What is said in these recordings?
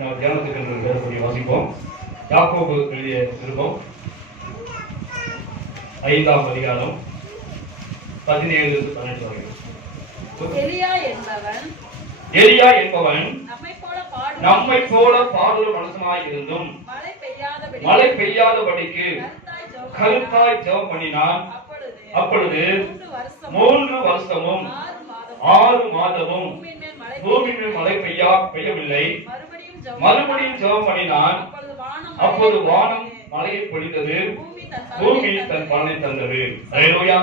நாம் தியானத்துக்கு என்று வேதத்தை வாசிப்போம். யாக்கோபு எழுதிய நிருபம் 5ஆம் அதிகாரம் 17-18 வரை. எலியா என்பவன் நம்மை போல பாடுற மனுஷனாய் இருந்தும் மழை பெய்யாதபடிக்கு கருத்தாய் ஜெபம் பண்ணினான். அப்பொழுது 3 வருஷமும் 6 மாதமும் பூமியின் மேல் மழை பெய்யவில்லை. மறுபடியும் ஜெபம் பண்ணினான். அப்போது வானம் மழையை பொழிந்தது, பூமி தன் பலனை தந்தது. அல்லேலூயா.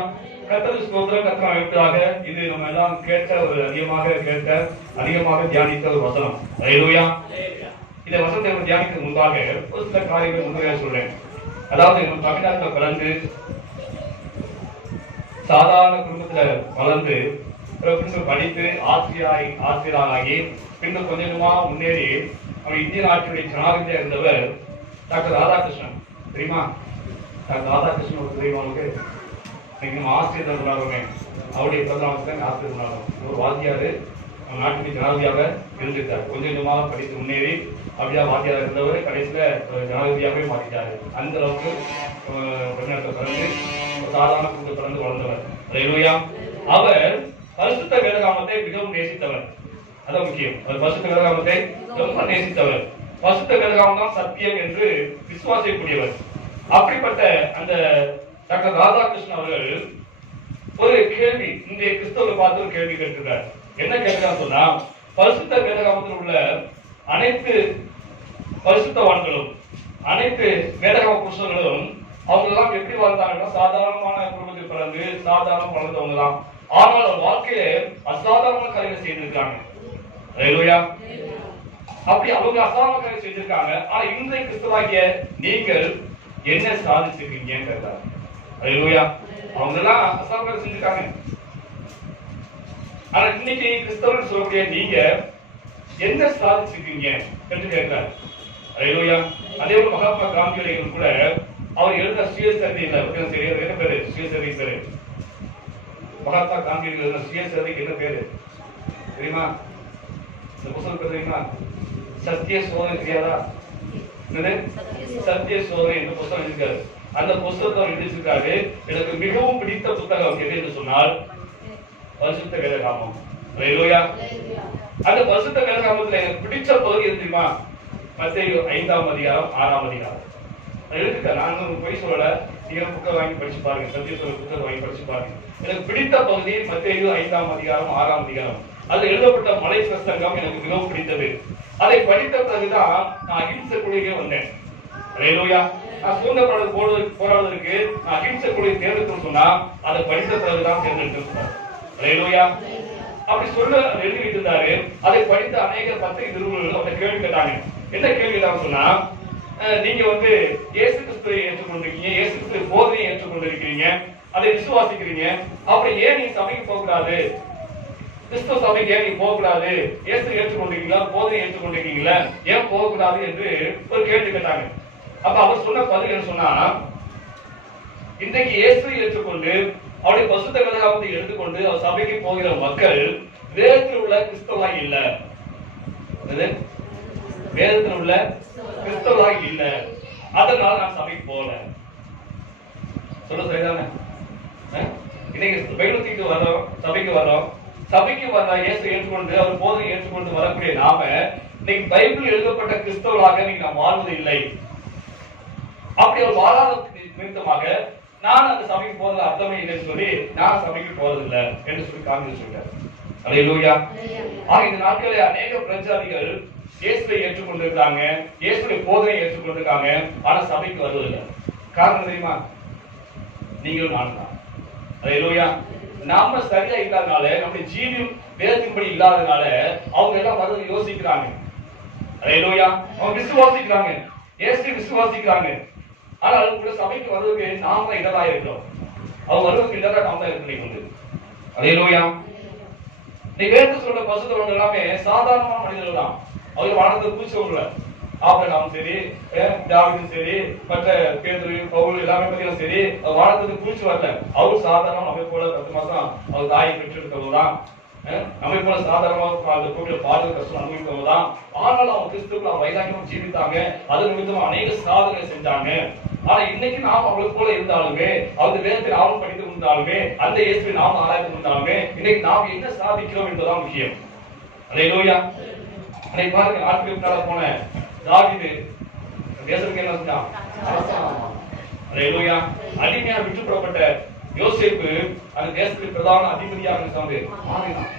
கர்த்தருக்கு ஸ்தோத்திரம். கர்த்தர் அமைப்பதாக. இது நம்ம எல்லாம் கேட்ட ஒரு அதிகமாக தியானித்த ஒரு வசனம். அல்லேலூயா. இந்த வசனத்தை தியானிக்க முன்பாக ஒரு சில காரியங்களை முன்னதாக சொல்றேன். அதாவது நம்ம தமிழ்நாட்டில் பிறந்து சாதாரண குடும்பத்துல வளர்ந்து படித்து ஆசிரியராகி பின்னர் கொஞ்சமா முன்னேறி அவர் இந்திய நாட்டினுடைய ஜனாதிபதியா இருந்தவர் டாக்டர் ராதாகிருஷ்ணன். தெரியுமா? டாக்டர் ராதாகிருஷ்ணன் ஒரு தெரியுமா உங்களுக்கு? நம்ம ஆசிரியர் கொண்டாடுறோமே, அவருடைய பிறந்தநாளுக்கு ஆசிரியர் கொண்டாடுறோம். ஒரு வாத்தியாரு நம்ம நாட்டுக்கு ஜனாதிபதியாக இருந்திருக்காரு. கொஞ்சமாக படித்து முன்னேறி அப்படியா வாத்தியார் இருந்தவர் கடைசியில ஜனாதிபதியாகவே மாற்றிட்டாரு. அந்த அளவுக்கு தமிழ்நாட்டில் பிறந்து சாதாரண குடும்பத்தில் பிறந்து வளர்ந்தவர். அல்லேலூயா. அவர் பரிசுத்த வேதாகமத்தை மிகவும் நேசித்தவர். அதான் முக்கியம். அவர் பரிசுத்த வேதாகமத்தை ரொம்ப நேசித்தவர். பரிசுத்த வேதாகமம் தான் சத்தியம் என்று விசுவாசிக்கக்கூடியவர். அப்படிப்பட்ட அந்த டாக்டர் ராதாகிருஷ்ணன் அவர்கள் ஒரு கேள்வி இன்றைய கிறிஸ்தவரை பார்த்து ஒரு கேள்வி கேட்டிருக்கார். என்ன கேட்கிறான்னு சொன்னா, பரிசுத்த வேதாகமத்தில் உள்ள அனைத்து பரிசுத்தவான்களும் அனைத்து வேதாகம புருஷர்களும் அவங்க எல்லாம் எப்படி வாழ்ந்தாங்கன்னா சாதாரணமான குடும்பத்தில் பிறந்து சாதாரண வளர்ந்தவங்க தான். ஆனால் அவர் வாழ்க்கையில அசாதாரண காரியங்களை செய்திருக்காங்க. அல்லேலூயா. அப்படி அவங்க அசாதாரண காரியம் செஞ்சிருக்காங்க. ஆனா இன்றைய கிறிஸ்தவாகிய நீங்கள் என்ன சாதிச்சிருக்கீங்கன்னு கேட்டாங்க. அல்லேலூயா. அவங்க எல்லாம் அசாதாரண செஞ்சிருக்காங்க. ஆனா இன்னைக்கு கிறிஸ்தவர்கள் சொல்லக்கூடிய நீங்க என்ன சாதிச்சிருக்கீங்க என்று கேட்கிறார். அல்லேலூயா. அதே போல மகாத்மா காந்தியடிகள் கூட அவர் எழுத சுயசரிதை என்ன பேரு? சுயசரிதை பேரு. மகாத்மா காந்தியடிகள் எழுதின சுயசரிதைக்கு என்ன பேரு தெரியுமா? இந்த புத்தகம் தெரியுமா? சத்திய சோதனை. தெரியாதா? சத்திய சோதனை என்ற புத்தகம் எழுதியிருக்காரு. அந்த புத்தகத்தை அவர் எழுதியிருக்காரு. எனக்கு மிகவும் பிடித்த புத்தகம் எது என்று சொன்னால் பரிசுத்த வேதாகமம். அல்லேலூயா. அந்த பரிசுத்த வேதாகமத்துல எனக்கு பிடிச்ச பகுதி எது தெரியுமா? மத்தேயு 5ஆம் அதிகாரம் 6ஆம் அதிகாரம். எழுதிருக்க. நான் போய் சொல்லல. நீங்க புத்தகம் வாங்கி படிச்சு பாருங்க. சத்திய சோதனை புத்தகம் வாங்கி படிச்சு பாருங்க. எனக்கு பிடித்த பகுதி மத்தேயு 5ஆம் அதிகாரம் 6ஆம் அதிகாரம். அது எழுதப்பட்ட மலை பிரசங்கம் எனக்கு மிகவும் பிடித்தது. அதை படித்த பிறகுதான் நான் அகிம்சை கொள்கைக்கு வந்தேன். அல்லேலூயா. நான் சுதந்திர போராடுவதற்கு நான் அகிம்சை கொள்கை தேர்ந்தெடுத்து சொன்னா அதை படித்த பிறகுதான் தேர்ந்தெடுத்து சொன்னார். அல்லேலூயா. அப்படி சொல்ல எழுதிட்டு இருந்தாரு. அதை படித்த அநேக பத்திரிகை நிறுவனங்கள் அவரை கேள்வி கேட்டாங்க. என்ன கேள்வி தான் சொன்னா, நீங்க இயேசு கிறிஸ்துவை ஏற்றுக்கொண்டிருக்கீங்க, இயேசு கிறிஸ்துவ போதனையை ஏற்றுக்கொண்டிருக்கிறீங்க, அதை விசுவாசிக்கிறீங்க. அப்படி ஏன் நீங்க சபைக்கு போகக்கூடாது? கிறிஸ்துவ சபைக்கு ஏன் நீங்க போகக்கூடாது? இயேசு ஏற்றுக்கொண்டிருக்கீங்களா, போதனை ஏற்றுக்கொண்டிருக்கீங்களா, ஏன் போகக்கூடாது என்று ஒரு கேள்வி கேட்டாங்க. அப்ப அவர் சொன்ன பதில் என்ன சொன்னா, இன்றைக்கு இயேசுவை ஏற்றுக்கொண்டு அவருடைய பரிசுத்த வேதாகமத்தை எடுத்துக்கொண்டு அவர் சபைக்கு போகிற மக்கள் வேதத்தில் உள்ள கிறிஸ்தவராக இல்ல. வேதத்தில் உள்ள கிறிஸ்தவராக இல்ல. அதனால நான் சபைக்கு போகல. சொல்ல சரிதானே? இன்னைக்கு பைபிளுக்கு வர்றோம், சபைக்கு வர்றோம். சபைக்கு வர்ற இயேசு ஏற்றுக்கொண்டு அவர் போதனை ஏற்றுக்கொண்டு வரக்கூடிய நாம இன்னைக்கு பைபிள் எழுதப்பட்ட கிறிஸ்தவராக இன்னைக்கு நாம் வாழ்வது இல்லை. அப்படி அவர் வாழாத நிமித்தமாக நான் அந்த சபைக்கு போறது அர்த்தமே இல்லைன்னு சொல்லி நான் சபைக்கு போறதில்லை என்று சொல்லி காங்கிரஸ் சொல்லிட்டார். அல்லேலூயா. இந்த நாட்களில் அநேக பிரச்சாரிகள் இயேசுவை ஏற்றுக்கொண்டிருக்காங்க, இயேசுடைய போதனை ஏற்றுக்கொண்டிருக்காங்க, ஆனா சபைக்கு வருவதில்லை. காரணம் தெரியுமா? நீங்களும் நானும் தான். அல்லேலூயா. நாம சரியா இல்லாதனால, நம்முடைய ஜீவியம் வேதத்தின்படி இல்லாதனால அவங்க எல்லாம் வருவது யோசிக்கிறாங்க. அல்லேலூயா. அவங்க விசுவாசிக்கிறாங்க, இயேசு விசுவாசிக்கிறாங்க. ஆனா அது கூட சபைக்கு வருவதற்கு நாம தான் இடரா இருக்கிறோம். அவங்க வருவதற்கு இடரா நாம தான் இருக்கிறோம். அல்லேலூயா. நீ வேதத்தில் சொல்ற பரிசுத்தவான்கள் எல்லாமே சாதாரணமான மனிதர்கள் தான். அவங்க வாழ்ந்தது பூச்சவங்கள ஆபிரகாம் சரி, தாவீதும் சரி, மற்ற பேதுரு, பவுல் எல்லாமே பத்தியும் சரி, வாழ்ந்தது பூச்சி வரல. அவர் சாதாரண அவரை போல 10 மாசம் அவர் தாயை பெற்றெடுத்தவங்க தான். நம்மை போல சாதாரணமாக அந்த கோவில பாடல் கஷ்டம் அனுபவித்தவங்க தான். ஆனாலும் அவங்க கிறிஸ்துக்குள்ள அவங்க வைராக்கியமா ஜீவித்தாங்க. அது நிமித்தமா அநேக சாதனை செஞ்சாங்க. ஆனா இன்னைக்கு நாம் அவங்களை போல இருந்தாலுமே, அவங்க வேதத்தை நாமும் படித்து இருந்தாலுமே, அந்த இயேசுவை நாம் ஆராய்ந்து இருந்தாலுமே, இன்னைக்கு நாம் என்ன சாதிக்கிறோம் என்பதுதான் முக்கியம். அல்லேலூயா. அன்னைக்கு பாருங்க, ஆட்களுக்கு போன தாவீது தேசத்துக்கு என்ன செஞ்சான்? அல்லேலூயா. அடிமையா விட்டு போடப்பட்ட யோசேப்பு அந்த தேசத்துக்கு பிரதான அதிபதியாக மாறினான்.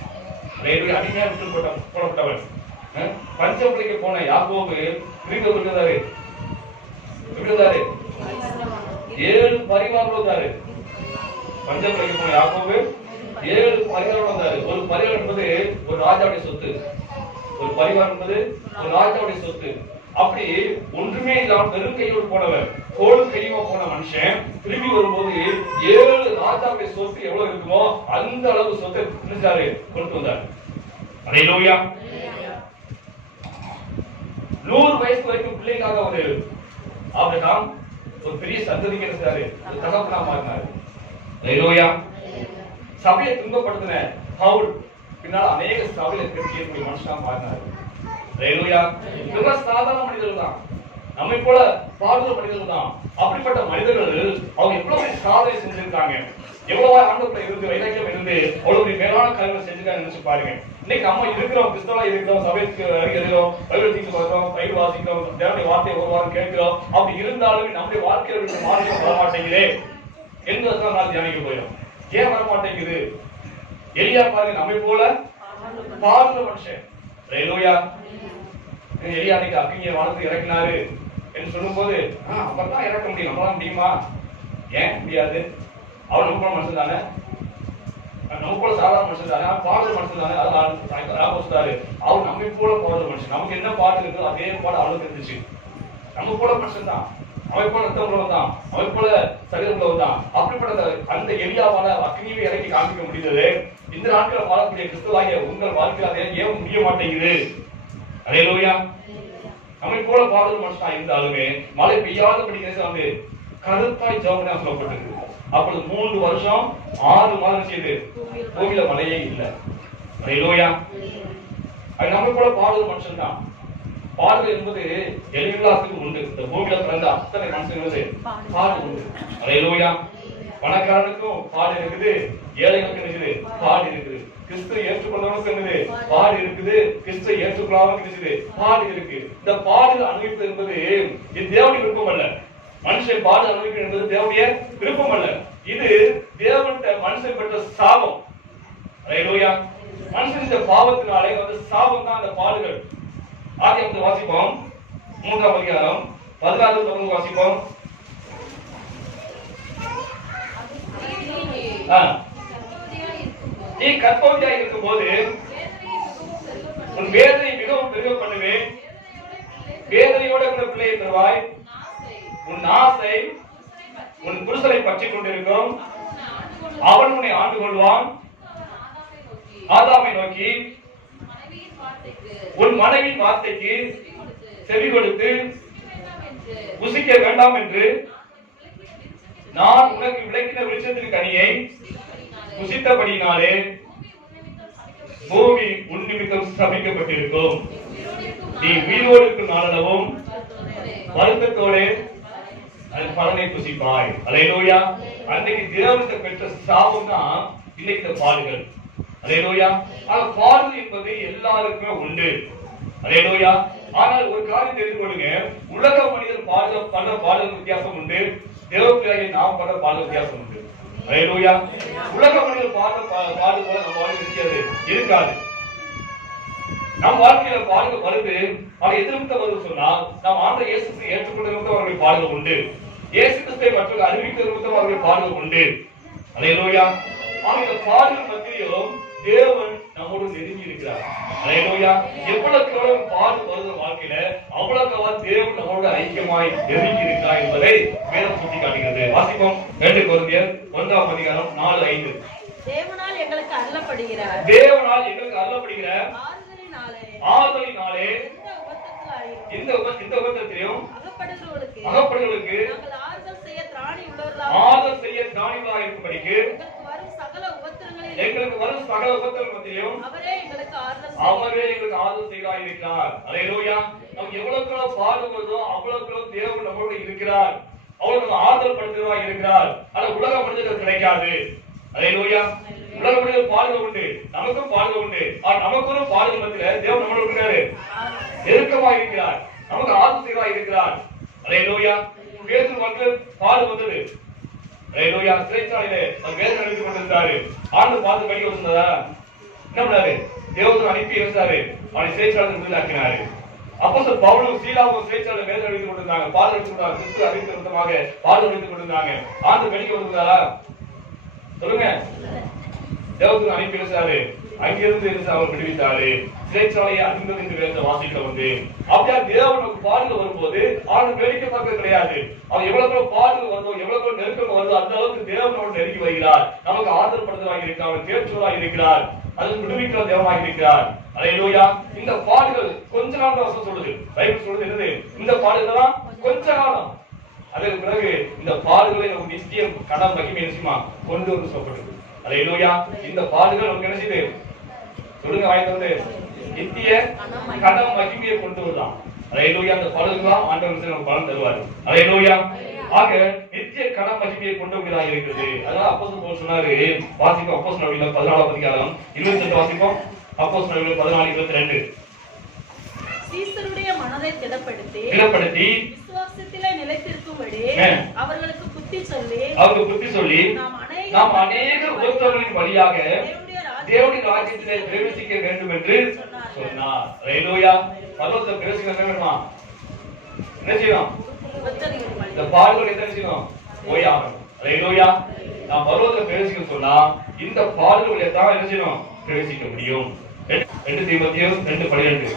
அல்லேலூயா. அடிமையா விட்டு போடப்பட்டவன். பஞ்சபுரிக்கு போன யாக்கோபு திரும்ப விழுந்தாரு. 7 பரிவாரம் வந்தாரு. பஞ்சபுரிக்கு போன யாக்கோபு 7 பரிவாரம் வந்தாரு. ஒரு பரிவாரம் என்பது ஒரு ராஜாவுடைய சொத்து. ஒரு பரிவாரம் என்பது ஒரு ராஜாவுடைய சொத்து. அப்படி ஒன்றுமே இல்லாமல் வெறும் கையோடு போனவர், கோல் கையுமா போன மனுஷன் திரும்பி வரும்போது 7 ராஜாவுடைய சொத்து எவ்வளவு இருக்குமோ அந்த அளவு சொத்தை நினைச்சாரு கொண்டு வந்தார். அல்லேலூயா. 100 வயசு வரைக்கும் பிள்ளைக்காக ஒரு ஆபிரகாம் ஒரு பெரிய சந்ததிக்கு இருந்தாரு, தகப்பனா மாறினாரு. அல்லேலூயா. சபையை துன்பப்படுத்தின பவுல் பின்னால் அநேக சபையில கட்டிய மனுஷனா மாறினாரு. அல்லேலூயா. இவங்க சாதாரண மனிதர்கள் தான், நம்மை போல பாடுற மனிதர்கள் தான். அப்படிப்பட்ட மனிதர்கள் அவங்க எவ்வளவு சாதனை செஞ்சிருக்காங்க, எவ்வளவு ஆண்டுக்குள்ள இருந்து வைராக்கியம் இருந்து அவ்வளவு மேலான காரியங்களை செஞ்சிருக்காங்க நினைச்சு பாருங்க. இன்னைக்கு நம்ம இருக்கிறோம், கிறிஸ்தவா இருக்கிறோம், சபைக்கு இருக்கிறோம், பைபிள் தீர்த்து பார்க்கிறோம், பைபிள் வாசிக்கிறோம், தேவனுடைய வார்த்தையை ஒரு வாரம் கேட்கிறோம். அப்படி இருந்தாலும் நம்முடைய வாழ்க்கையில் மாற்றம் வர மாட்டேங்குது என்பதுதான் நான் தியானிக்க போயிடும். ஏன் வர மாட்டேங்குது? எலியா பாருங்க, நம்மை போல பாடுற மனுஷன். அல்லேலூயா. எலியா அன்னைக்கு அக்னியை வானத்தை இறக்கினாரு என்று சொல்லும் போது அப்பதான் இறக்க முடியும், நம்மளால முடியுமா? ஏன் முடியாது? அவர் நம்ம போல மனுஷன் தானே, நம்ம போல சாதாரண மனுஷன் தானே, பாடுற மனுஷன் தானே. அதான் சொல்றாரு, அவர் நம்மை போல பாடுற மனுஷன். நமக்கு என்ன பாட்டு இருக்கோ அதே பாடு அவளுக்கு இருந்துச்சு. நம்ம போல மனுஷன் தான், அவை போல ரத்தம் உள்ளவன் தான், அவை போல சரீரம் உள்ளவன் தான். அப்படிப்பட்ட அந்த எலியாவால அக்னியை இறக்கி காண்பிக்க முடிந்தது. இந்த நாட்களை வாழக்கூடிய கிறிஸ்துவாகிய உங்கள் வாழ்க்கையில் அதை ஏன் முடிய மாட்டேங்குது? அல்லேலூயா. நம்மை போல பாடுற மனுஷனா இருந்தாலுமே மழை பெய்யாதபடி வந்து கருத்தாய் ஜெபம் சொல்லப்பட்டிருக்கு. அப்பொழுது 3 வருஷம் 6 மாதம் செய்து பூமியில மழையே இல்லை. அல்லேலூயா. அது நம்மை போல பாடுற மனுஷன் தான். பாடுதல் என்பது எல்லாத்துக்கும் உண்டு. இந்த பூமியில பிறந்த அத்தனை மனுஷங்களுக்கு பாடு உண்டு. அல்லேலூயா. பணக்காரனுக்கும் பாடு இருக்குது, ஏழைகளுக்கு இருக்குது பாடு இருக்குது, கிறிஸ்துவை ஏற்றுக்கொண்டவனுக்கு இருக்குது பாடு இருக்குது, கிறிஸ்துவை ஏற்றுக்கொள்ளாம இருக்குது பாடு இருக்கு. இந்த பாடு அனுபவிப்பது என்பது இது தேவனுடைய விருப்பம் அல்ல. மனுஷன் பாடு அனுபவிக்கிறது என்பது தேவனுடைய விருப்பம் அல்ல. இது தேவனுடைய மனுஷன் பெற்ற சாபம். அல்லேலூயா. மனுஷன் இந்த பாவத்தினாலே வந்து சாபம் தான் அந்த பாடுகள். ஆதியாகமத்தை வாசிப்போம், 3ஆம் அதிகாரம் 16 வாசிப்போம். நீ கர்ப்பவதியாக இருக்கும் போது உன் வேதனை மிகவும் பெருக பண்ணுவேன், வேதனையோட பிள்ளையை தருவாய், உன் ஆசை உன் புருஷனை பற்றி கொண்டிருக்கும், அவன் உன்னை ஆண்டு கொள்வான். ஆதாமை நோக்கி உன் மனைவியின் வார்த்தைக்கு செவி கொடுத்து புசிக்க வேண்டாம் என்று நான் உனக்கு விளக்கின விருட்சத்தின் கனியை புசித்தபடியினாலே பூமி உன் நிமித்தம் சபிக்கப்பட்டிருக்கும். நீ உயிரோடு இருக்கும் நாளளவும் வருத்தத்தோடு அதன் பலனை புசிப்பாய். அல்லேலூயா. அன்றைக்கு தேவனத்தை பெற்ற சாபம் தான் இன்னைக்கு இந்த பாடுகள். அல்லேலூயா. பாடு என்பது எல்லாருக்குமே உண்டு. அல்லேலூயா. ஆனால் ஒரு காரியம் தெரிந்து கொள்ளுங்க, உலக மனிதர் பல பாடல் வித்தியாசம் உண்டு, தேவப்பிள்ளையை நாம் பல பாடல் வித்தியாசம் உண்டு. அல்லேலூயா. உலக மனிதர் பாடு போல நம்ம வாழ்க்கை இருக்கிறது இருக்காது. நம் வாழ்க்கையில பாடுகள் வருது, அதை எதிர்த்து வருது சொன்னால் நாம் ஆண்ட இயேசுவை ஏற்றுக்கொண்டு அவர்கள் பாடுகள் உண்டு, இயேசு கிறிஸ்துவை மற்றவர்கள் அறிவிக்க அவர்கள் பாடுகள் உண்டு. அல்லேலூயா. இந்த பாடுகள் மத்தியிலும் தேவன் நம்மோடு நெருங்கி இருக்கிறார். அல்லேலூயா. எவ்வளவு பாடு வருகிற வாழ்க்கையில அவ்வளவு தேவன் நம்மோடு ஐக்கியமாய் நெருங்கி இருக்கிறார் என்பதை வேதம் சுட்டி காட்டுகிறது. வாசிப்போம் 2 கொரிந்தியர் 1ஆம் அதிகாரம் 4-5. தேவனால் எங்களுக்கு அருளப்படுகிறார், தேவனால் எங்களுக்கு அருளப்படுகிற ஆறுதலினாலே இந்த உபத்திரத்திலும் அகப்படுகிறவர்களுக்கு நாங்கள் ஆறுதல் செய்ய திராணி உள்ளவர்களாக இருக்கும்படிக்கு எங்களுக்கு வரும் சகல உபத்திரங்கள் மத்தியிலும் தேவனாய் இருக்கிறார். அல்லேலூயா. நமக்கு எவ்வளவு பாடுகிறதோ அவ்வளவு தேவன் நம்மளோட இருக்கிறார். அவர் நம்ம ஆறுதல் படுத்துவதாக இருக்கிறார். ஆனா உலக மனிதர்கள் கிடைக்காது. அல்லேலூயா. உலக மனிதர்கள் பாடுகள் உண்டு, நமக்கும் பாடுகள் உண்டு. நமக்கும் பாடுகள் மத்தியில தேவன் நம்மளோட இருக்கிறாரு, நெருக்கமாக இருக்கிறார், நமக்கு ஆறுதலாக இருக்கிறார். அல்லேலூயா. பேதுரு வந்து பாடு வந்தது. அல்லேலூயா. சிறைச்சாலையிலே வேதனை அளித்துக் கொண்டிருந்தாரு. ஆண்டு பார்த்து படிக்க வந்ததா என்ன பண்ணாரு? தேவதூதன் அனுப்பி இருந்தாரு, அவனை சிறைச்சாலையில் விடுதலாக்கினாரு. அப்போஸ்தலர் பவுலும் சீலாவும் சிறைச்சாலையில் வேதனை அளித்துக் கொண்டிருந்தாங்க, பாடு அளித்துக் கொண்டாங்க, கிறிஸ்து அறிவித்த விதமாக பாடு அளித்துக் கொண்டிருந்தாங்க. ஆண்டு படிக்க வந்ததா சொல்லுங்க. தேவதூதன் அனுப்பி இருந்தாரு, அங்கிருந்து அவர் விடுவித்தாரு. சிறைச்சாலையை அன்பது என்று வேத வாசிக்க வந்து அப்படியா தேவனுக்கு பாடுகள் வரும்போது அவனுக்கு வேடிக்கை பார்க்க கிடையாது. அவன் எவ்வளவு பாடுகள் வருதோ எவ்வளவு நெருக்கம் வருதோ அந்த அளவுக்கு தேவனோடு நெருங்கி வருகிறார். நமக்கு ஆறுதல் படுத்துவதாக இருக்கிறார், அவன் தேர்ச்சுவதாக இருக்கிறார், அது விடுவிக்கிற தேவனாக இருக்கிறார். அல்லேலூயா. இந்த பாடுகள் கொஞ்ச நாள் தான் சொல்லுது, பைபிள் சொல்லுது என்னது? இந்த பாடுகள் தான் கொஞ்ச காலம். அதற்கு பிறகு இந்த பாடுகளை நமக்கு நிச்சயம் கடன் மகிமை நிச்சயமா கொண்டு வந்து சொல்லப்பட்டது. அல்லேலூயா. இந்த பாடுகள் நமக்கு என்ன செய்யுது? சொல்லுங்க வாய்ப்பு வந்து நித்திய கடன் மகிமையை கொண்டு வரலாம். அல்லேலூயா. அந்த பாடுகள் ஆண்டவர் நமக்கு பலன் தருவார். அல்லேலூயா. ஆக நித்திய கடன் மகிமையை கொண்டு வருவதாக இருக்கிறது. அதனால அப்போஸ்தலர் பவுல் சொன்னாரு, வாசிப்போம் அப்போஸ்தலர் நடவடிக்கைகள் 14 அதிகாரம் 22 வாசிப்போம். அப்போஸ்தலர் நடவடிக்கைகள் 14:22. சீசருடைய மனதை திடப்படுத்தி விசுவாசத்திலே நிலைத்திருக்கும்படி அவர்களுக்கு புத்தி சொல்லி நாம் அநேக உபத்திரவங்களின் வழியாக தேவனுடைய ராஜ்யத்திலே பிரவேசிக்க வேண்டும் என்று சொன்னார். அல்லேலூயா. பரலோகத்துல பிரவேசிக்க வேண்டுமா? என்ன செய்யணும்? இந்த பாடுகள் என்ன செய்யணும்? போயாகணும். அல்லேலூயா. நாம் பரலோகத்துல பிரவேசிக்க சொன்னா இந்த பாடுகளை தான் என்ன செய்யணும்? பிரவேசிக்க முடியும். 2 தீமோத்தேயு 2:12.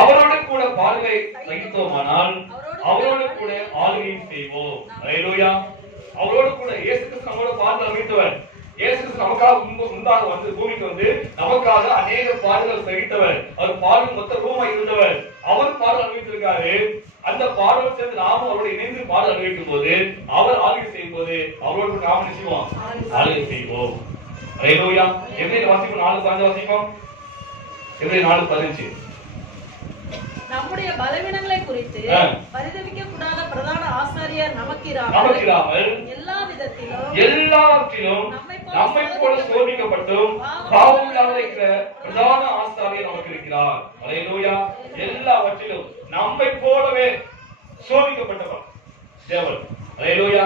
அவரோடு கூட பாடுகளை சகித்தோமானால் அவரோடு கூட ஆளுகையும் செய்வோம். அல்லேலூயா. அவரோடு கூட இயேசு கிறிஸ்து நம்மோட பாடுகளை அனுபவித்தவர். இயேசு கிறிஸ்து நமக்காக முன்பாக வந்து பூமிக்கு வந்து நமக்காக அநேக பாடுகள் சகித்தவர். அவர் பாடும் மொத்த ரூபாய் இருந்தவர். அவர் பாடல் அனுபவித்திருக்காரு. அந்த பாடல் சேர்ந்து நாமும் அவரோடு இணைந்து பாடல் அனுபவிக்கும் போது அவர் ஆளுகை செய்யும் போது அவரோடு நாம நிச்சயம் ஆளுகை செய்வோம். அல்லேலூயா. எபிரேயர் வாசிப்போம் 4:15 வாசிப்போம். எபிரேயர் 4:15. நம்முடைய பலவீனங்களை குறித்து பரிதபிக்க கூடாத பிரதான ஆசாரியர் நமக்கிராமல் எல்லா விதத்திலும் நம்மை போல சோதிக்கப்பட்டும் பாவம் இல்லாத இருக்கிற பிரதான ஆசாரியர் நமக்கு இருக்கிறார். அல்லேலூயா. எல்லாவற்றிலும் நம்மை போலவே சோதிக்கப்பட்டவர் தேவன். அல்லேலூயா.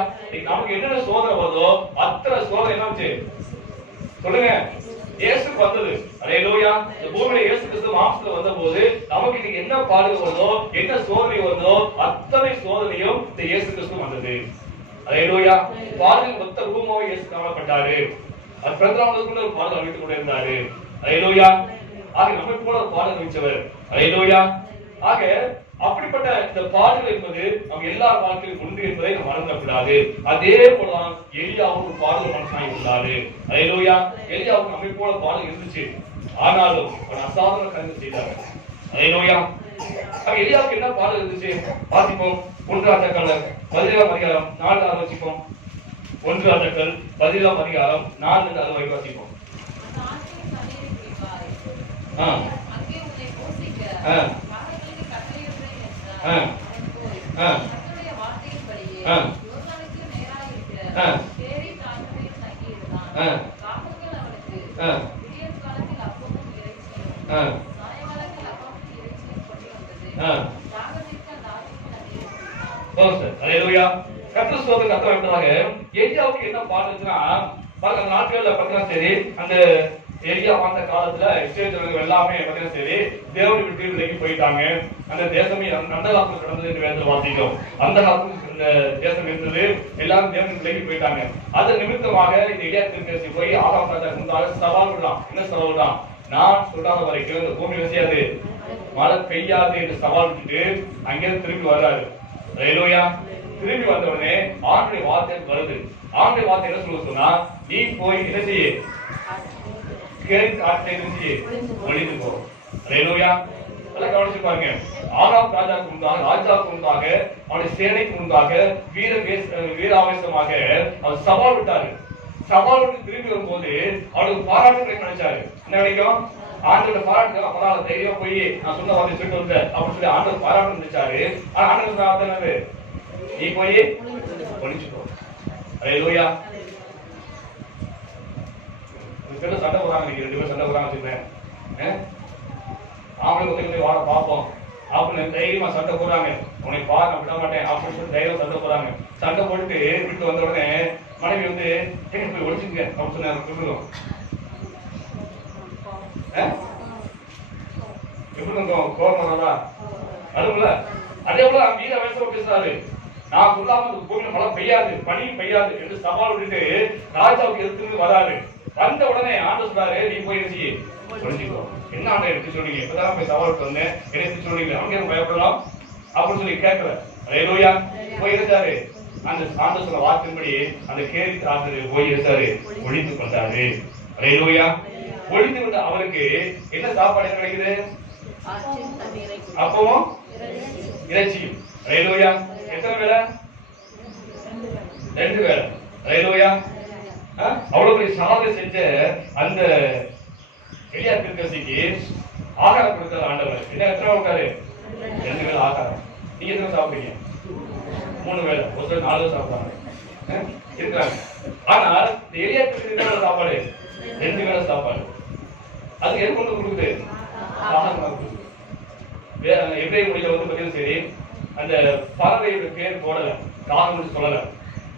நமக்கு என்னென்ன சோதனை வருதோ அத்தனை சோதனை என்ன வச்சு சொல்லுங்க இயேசு வந்தது. அல்லேலூயா. இந்த பூமியில இயேசு கிறிஸ்து மாம்சத்துல வந்தபோது நமக்கு இன்னைக்கு என்ன பாடுகள் வருதோ என்ன சோதனை வருதோ அத்தனை சோதனையும் இந்த இயேசு கிறிஸ்து வந்தது. அல்லேலூயா. பாடுகள் மொத்த ரூபமாக இயேசு காணப்பட்டாரு. அது பிரதமருக்குள்ள ஒரு பாடல் அளித்துக் கொண்டிருந்தாரு. அல்லேலூயா. ஆக நம்மை போல ஒரு பாடல் வைச்சவர். அல்லேலூயா. ஆக அப்படிப்பட்ட இந்த பாடுகள் என்பது நம்ம எல்லார் வாழ்க்கையிலும் உண்டு என்பதை நம்ம மறந்துவிடாது. அதே போலதான் எலியாவும் ஒரு பாடல் மனுஷனாய் இருந்தாரு. அல்லேலூயா. எலியாவுக்கு நம்மை போல பாடல் இருந்துச்சு, ஆனாலும் ஒரு அசாதாரண காரியத்தை செய்தார். அல்லேலூயா. எலியாவுக்கு என்ன பாடல் இருந்துச்சு வாசிப்போம். 1 ராஜாக்கள் 17ஆம் அதிகாரம் 4-6 வாசிப்போம். 1 ராஜாக்கள் 17ஆம் அதிகாரம் 4-6 வாசிப்போம். எலியாவுக்கு என்ன பாடுச்சுன்னா நாட்கள்ல பார்த்தீங்கன்னா சரி அந்த எலியா வாழ்ந்த காலத்துல இஸ்ரவேலர்கள் எல்லாமே பார்த்தீங்கன்னா சரி தேவனுடைய விட்டு போயிட்டாங்க. அந்த தேசமே அந்த காலத்துல கடந்தது என்று வேதத்துல வாசிக்கிறோம். அந்த காலத்துல இந்த தேசம் இருந்தது, எல்லாரும் தேவனுக்கு விலகி போயிட்டாங்க. அதன் நிமித்தமாக இந்த எலியா தீர்க்கதரிசி போய் ஆகாம் ராஜா முன்பாக சவால் விடலாம். என்ன சவால் விடலாம்? நான் சொல்லாத வரைக்கும் இந்த பூமி செய்யாது, மழை பெய்யாது என்று சவால் விட்டுட்டு அங்கிருந்து திரும்பி வர்றாரு. அல்லேலூயா. திரும்பி வந்த உடனே ஆண்டுடைய வார்த்தை வருது. ஆண்டுடைய வார்த்தை என்ன சொல்ல சொன்னா, நீ போய் என்ன செய்ய ஒளிந்து போ. அல்லேலூயா. நல்லா கவனிச்சு பாருங்க. ஆகாம் ராஜாவுக்கு முன்பாக ராஜாவுக்கு முன்பாக அவனுடைய சேனைக்கு முன்பாக வீராவேசமாக அவர் சவால் விட்டாரு. சவால் விட்டு திரும்பி வரும்போது அவனுக்கு பாராட்டுகளை நினைச்சாரு. என்ன கிடைக்கும்? ஆண்டோட பாராட்டு பரவாயில்ல தைரியம் போய் நான் சொன்ன வார்த்தை சொல்லிட்டு வந்த அப்படின்னு சொல்லி ஆண்டவர் பாராட்டு இருந்துச்சாரு. ஆனா ஆண்டவர் என்னது, நீ போய் ஒழிச்சுக்கோ. அல்லேலூயா. சண்டை போறாங்க, நீங்க 2 பேரும் சண்டை போறாங்க வச்சுக்கிறேன். ஆம்பளை ஒருத்தர் வாட பார்ப்போம் அப்படின்னு தைரியமா சண்டை போறாங்க. உனக்கு பாரு நான் விட மாட்டேன் அப்படின்னு சொல்லி தைரியம் சண்டை போறாங்க. சண்டை போட்டுட்டு வீட்டுக்கு வந்த உடனே மனைவி வந்து எங்க போய் ஒழிச்சுங்க அப்படின்னு சொன்னாங்க. எப்படி கோபம் வராதா? அதுல அதே போல வீர வயசுல பேசுறாரு, நான் சொல்லாம பூமியில மழை பெய்யாது, பனியும் பெய்யாது என்று சவால் விட்டுட்டு ராஜாவுக்கு எதிர்த்து வராரு. வந்த உடனே ஆண்டு சொல்றாரு, நீ போய் சொல்லிக்கோ. என்ன ஆண்டை எடுத்து சொல்றீங்க, இப்பதான் போய் சவால் வந்தேன், என்ன எடுத்து சொல்றீங்க, அவங்க பயப்படலாம் அப்படின்னு சொல்லி கேட்கல. அல்லேலூயா. போய் இருந்தாரு. அந்த ஆண்டு சொன்ன வார்த்தையின்படி அந்த கேரி ஆசிரியர் போய் இருந்தாரு, ஒழித்து கொண்டாரு. அல்லேலூயா. ஒழித்து கொண்ட அவருக்கு என்ன சாப்பாடு கிடைக்குது? அப்பவும் இறைச்சியும். அல்லேலூயா. எத்தனை வேளை? 2 வேளை. அல்லேலூயா. அவ்வளவு பெரிய சாதனை செஞ்ச அந்த எலியா தீர்க்கதரிசிக்கு ஆகாரம் கொடுத்தார் ஆண்டவர். என்ன எத்தனை உட்காரு? 2 வேளை ஆகாரம். நீங்க எத்தனை சாப்பிடுறீங்க? 3 வேளை. ஒரு சில 4 வேளை சாப்பிடுறாங்க இருக்கிறாங்க. ஆனால் எலியா தீர்க்கதரிசி சாப்பாடு 2 வேளை சாப்பாடு. அது எது கொண்டு கொடுக்குது? எவ்விய மொழியில வந்து பார்த்தீங்கன்னா சரி, அந்த பறவையோட பேர் போடல, காகம் சொல்லல.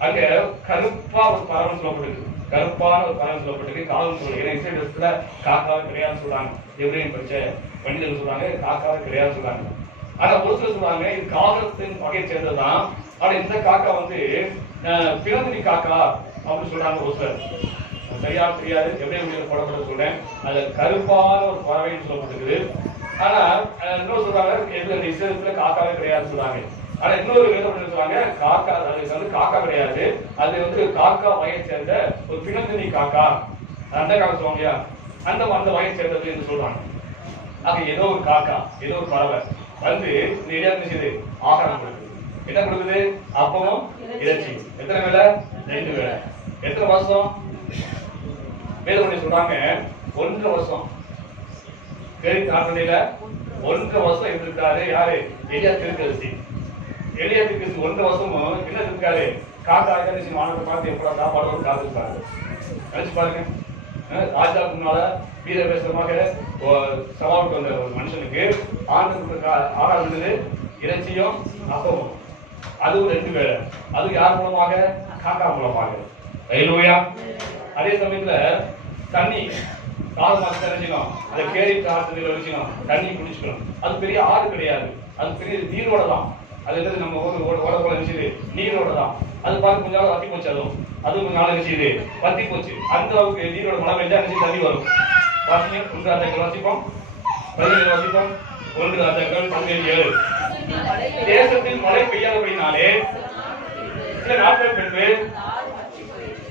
அங்க கருப்பா ஒரு பறவை சொல்லப்பட்டிருக்கு, கருப்பான ஒரு பறவை சொல்லப்பட்டிருக்கு, காகம் சொல்லல. ஏன்னா இஸ்ரேல் காக்காவே கிடையாதுன்னு சொல்றாங்க. எவ்வியம் படிச்ச பண்டிதர்கள் சொல்றாங்க காக்காவே கிடையாதுன்னு சொல்றாங்க. ஆனா ஒரு சிலர் சொல்றாங்க இது காகத்தின் வகையை சேர்ந்ததுதான். ஆனா இந்த காக்கா வந்து பிறந்தினி காக்கா அப்படின்னு சொல்றாங்க ஒரு சிலர். சரியா தெரியாது, எவ்விய மொழியில போடப்பட்ட சொல்றேன். அது கருப்பான ஒரு பறவைன்னு சொல்லப்பட்டிருக்குது. ஆனா இன்னொரு சொல்றாங்க இஸ்ரேலத்துல காக்காவே கிடையாதுன்னு சொல்றாங்க. ஆனா இன்னொரு வேதம் சொல்றாங்க காக்கா, அது வந்து காக்கா கிடையாது, அது வந்து காக்கா வகையை சேர்ந்த ஒரு பிணந்தினி காக்கா, அந்த காக்கா சொல்லுவாங்க, அந்த வகையை சேர்ந்தது என்று சொல்றாங்க. ஆக ஏதோ ஒரு காக்கா, ஏதோ ஒரு பறவை வந்து இந்த ஏரியா செய்யுது, ஆகாரம் கொடுக்குது. என்ன கொடுக்குது? அப்பவும் இறைச்சி. எத்தனை வேளை? 2 வேளை. எத்தனை வருஷம்? வேதம் சொல்றாங்க 1.5 வருஷம். கேரி நாட்டில 1.5 வருஷம் இருந்திருக்காரு. யாரு? எலியா தீர்க்கதரிசி. எலியா தீர்க்கதரிசி 1.5 வருஷமும் என்ன இருக்காரு? காக்கா ஆகாரிசி மாணவரை பார்த்து எப்படா சாப்பாடு காத்திருக்காரு. நினைச்சு பாருங்க. ராஜாவுக்கு முன்னால வீரவேசமாக சவாலுக்கு வந்த ஒரு மனுஷனுக்கு ஆண்டு ஆறாவது இறைச்சியும் அப்பமும், அதுவும் 2 வேளை. அது யார் மூலமாக? காக்கா மூலமாக. அல்லேலூயா. அதே சமயத்துல தண்ணி காலமாக தெரிஞ்சுக்கணும், அதை கேரி காலத்துல வச்சுக்கணும், தண்ணி குடிச்சுக்கணும். அது பெரிய ஆறு கிடையாது, அது பெரிய நீரோட தான். அது என்னது நம்ம ஓட போல நினைச்சது நீரோட தான். அது பார்த்து கொஞ்ச நாள் வத்தி போச்சு, அதுவும் கொஞ்ச நாள் நினைச்சது வத்தி போச்சு. அந்த அளவுக்கு நீரோட மழை பெஞ்சா நினைச்சு தண்ணி வரும். வாசிங்க 1 ராஜாக்கள் வாசிப்போம், 17 வாசிப்போம். 1 ராஜாக்கள் 17:7. தேசத்தில் மழை பெய்யாதபடினாலே சில நாட்கள் பின்பு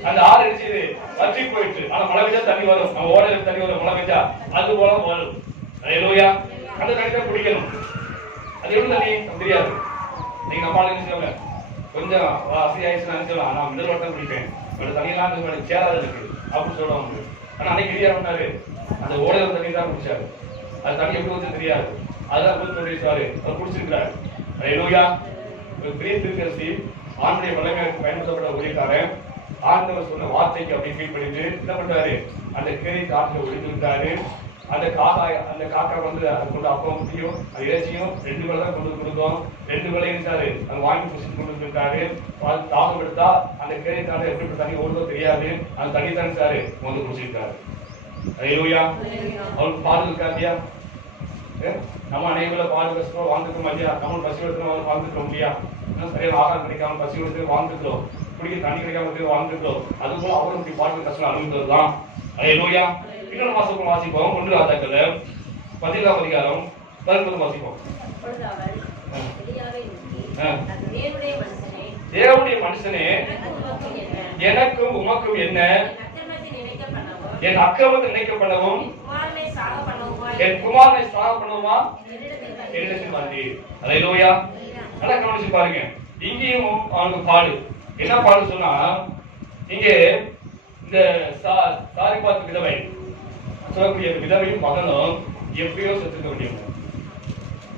அந்த ஆறு அடிச்சது வற்றி போயிட்டு. ஆனா மழை பெஞ்சா தண்ணி வரும், நம்ம ஓடையில தண்ணி வரும், மழை பெஞ்சா அது போல வரும். அல்லேலூயா. அந்த தண்ணி தான் குடிக்கணும். அது எப்படி தண்ணி தெரியாது. நீங்க நம்ம ஆளுங்க சொல்லுங்க, கொஞ்சம் வசதி ஆயிடுச்சுன்னு நினைச்சலாம், நான் மிடல் வாட்டர் குடிப்பேன், தண்ணியெல்லாம் சேராது இருக்கு அப்படின்னு சொல்லுவாங்க. ஆனா அன்னைக்கு எரியா பண்ணாரு, அந்த ஓடையில தண்ணி தான் குடிச்சாரு. அது தண்ணி எப்படி வந்து தெரியாது. அதுதான் சொல்லிருக்காரு, அவர் குடிச்சிருக்கிறாரு. அல்லேலூயா. ஒரு பெரிய தீர்க்கதரிசி, ஆண்டுடைய வல்லமைக்கு பயன்படுத்தப்பட்ட ஊழியக்காரன், ஆண்டவர் சொன்ன வார்த்தைக்கு அப்படி ஃபீல் பண்ணிட்டு என்ன பண்றாரு? அந்த கேரி காட்டுல ஒழிந்துட்டாரு. அந்த காக்கா வந்து அது கொண்டு அப்பம் முடியும், அது இறைச்சியும் 2 வேளை தான் கொண்டு கொடுக்கும். 2 வேளை இருந்தாரு, அது வாங்கி குடிச்சு கொண்டு இருக்காரு. தாகம் எடுத்தா அந்த கேரி காட்டுல எப்படி தண்ணி ஓடுதோ தெரியாது, அந்த தண்ணி தான் சாரு வந்து குடிச்சிருக்காரு. அல்லேலூயா. அவருக்கு பாடு இருக்காதியா? நம்ம அனைவர பாடு கஷ்டம் வாழ்ந்துக்க மாட்டியா? நம்ம பசி எடுத்து வாழ்ந்துக்க முடியா? சரியான ஆகாரம் கிடைக்காம பசி எடுத்து வாழ்ந்துக்கிறோம், குடிக்க தண்ணி கிடைக்காம வாழ்ந்துக்கிறோம். அது போல அவரும் இப்படி பாட்டு கஷ்டம் அனுபவித்ததுதான். அல்லேலூயா. இன்னொரு வாசிப்போம் 1 ராஜாக்கள் 17ஆம் அதிகாரம் 19 வாசிப்போம். தேவனுடைய மனுஷனே, எனக்கும் உமக்கும் என்ன? என் அக்கிரமத்தை நினைக்கப்படவும் என் குமாரனை சாக பண்ணுமா? அல்லேலூயா. நல்லா கவனிச்சு பாருங்க. இங்கேயும் அவனுக்கு பாடு. என்ன பாடு சொன்னா, இங்கே இந்த சாரிபாத் விதவை சொல்லக்கூடிய விதவையும் மகனும் எப்படியோ செத்துக்க வேண்டியவங்க.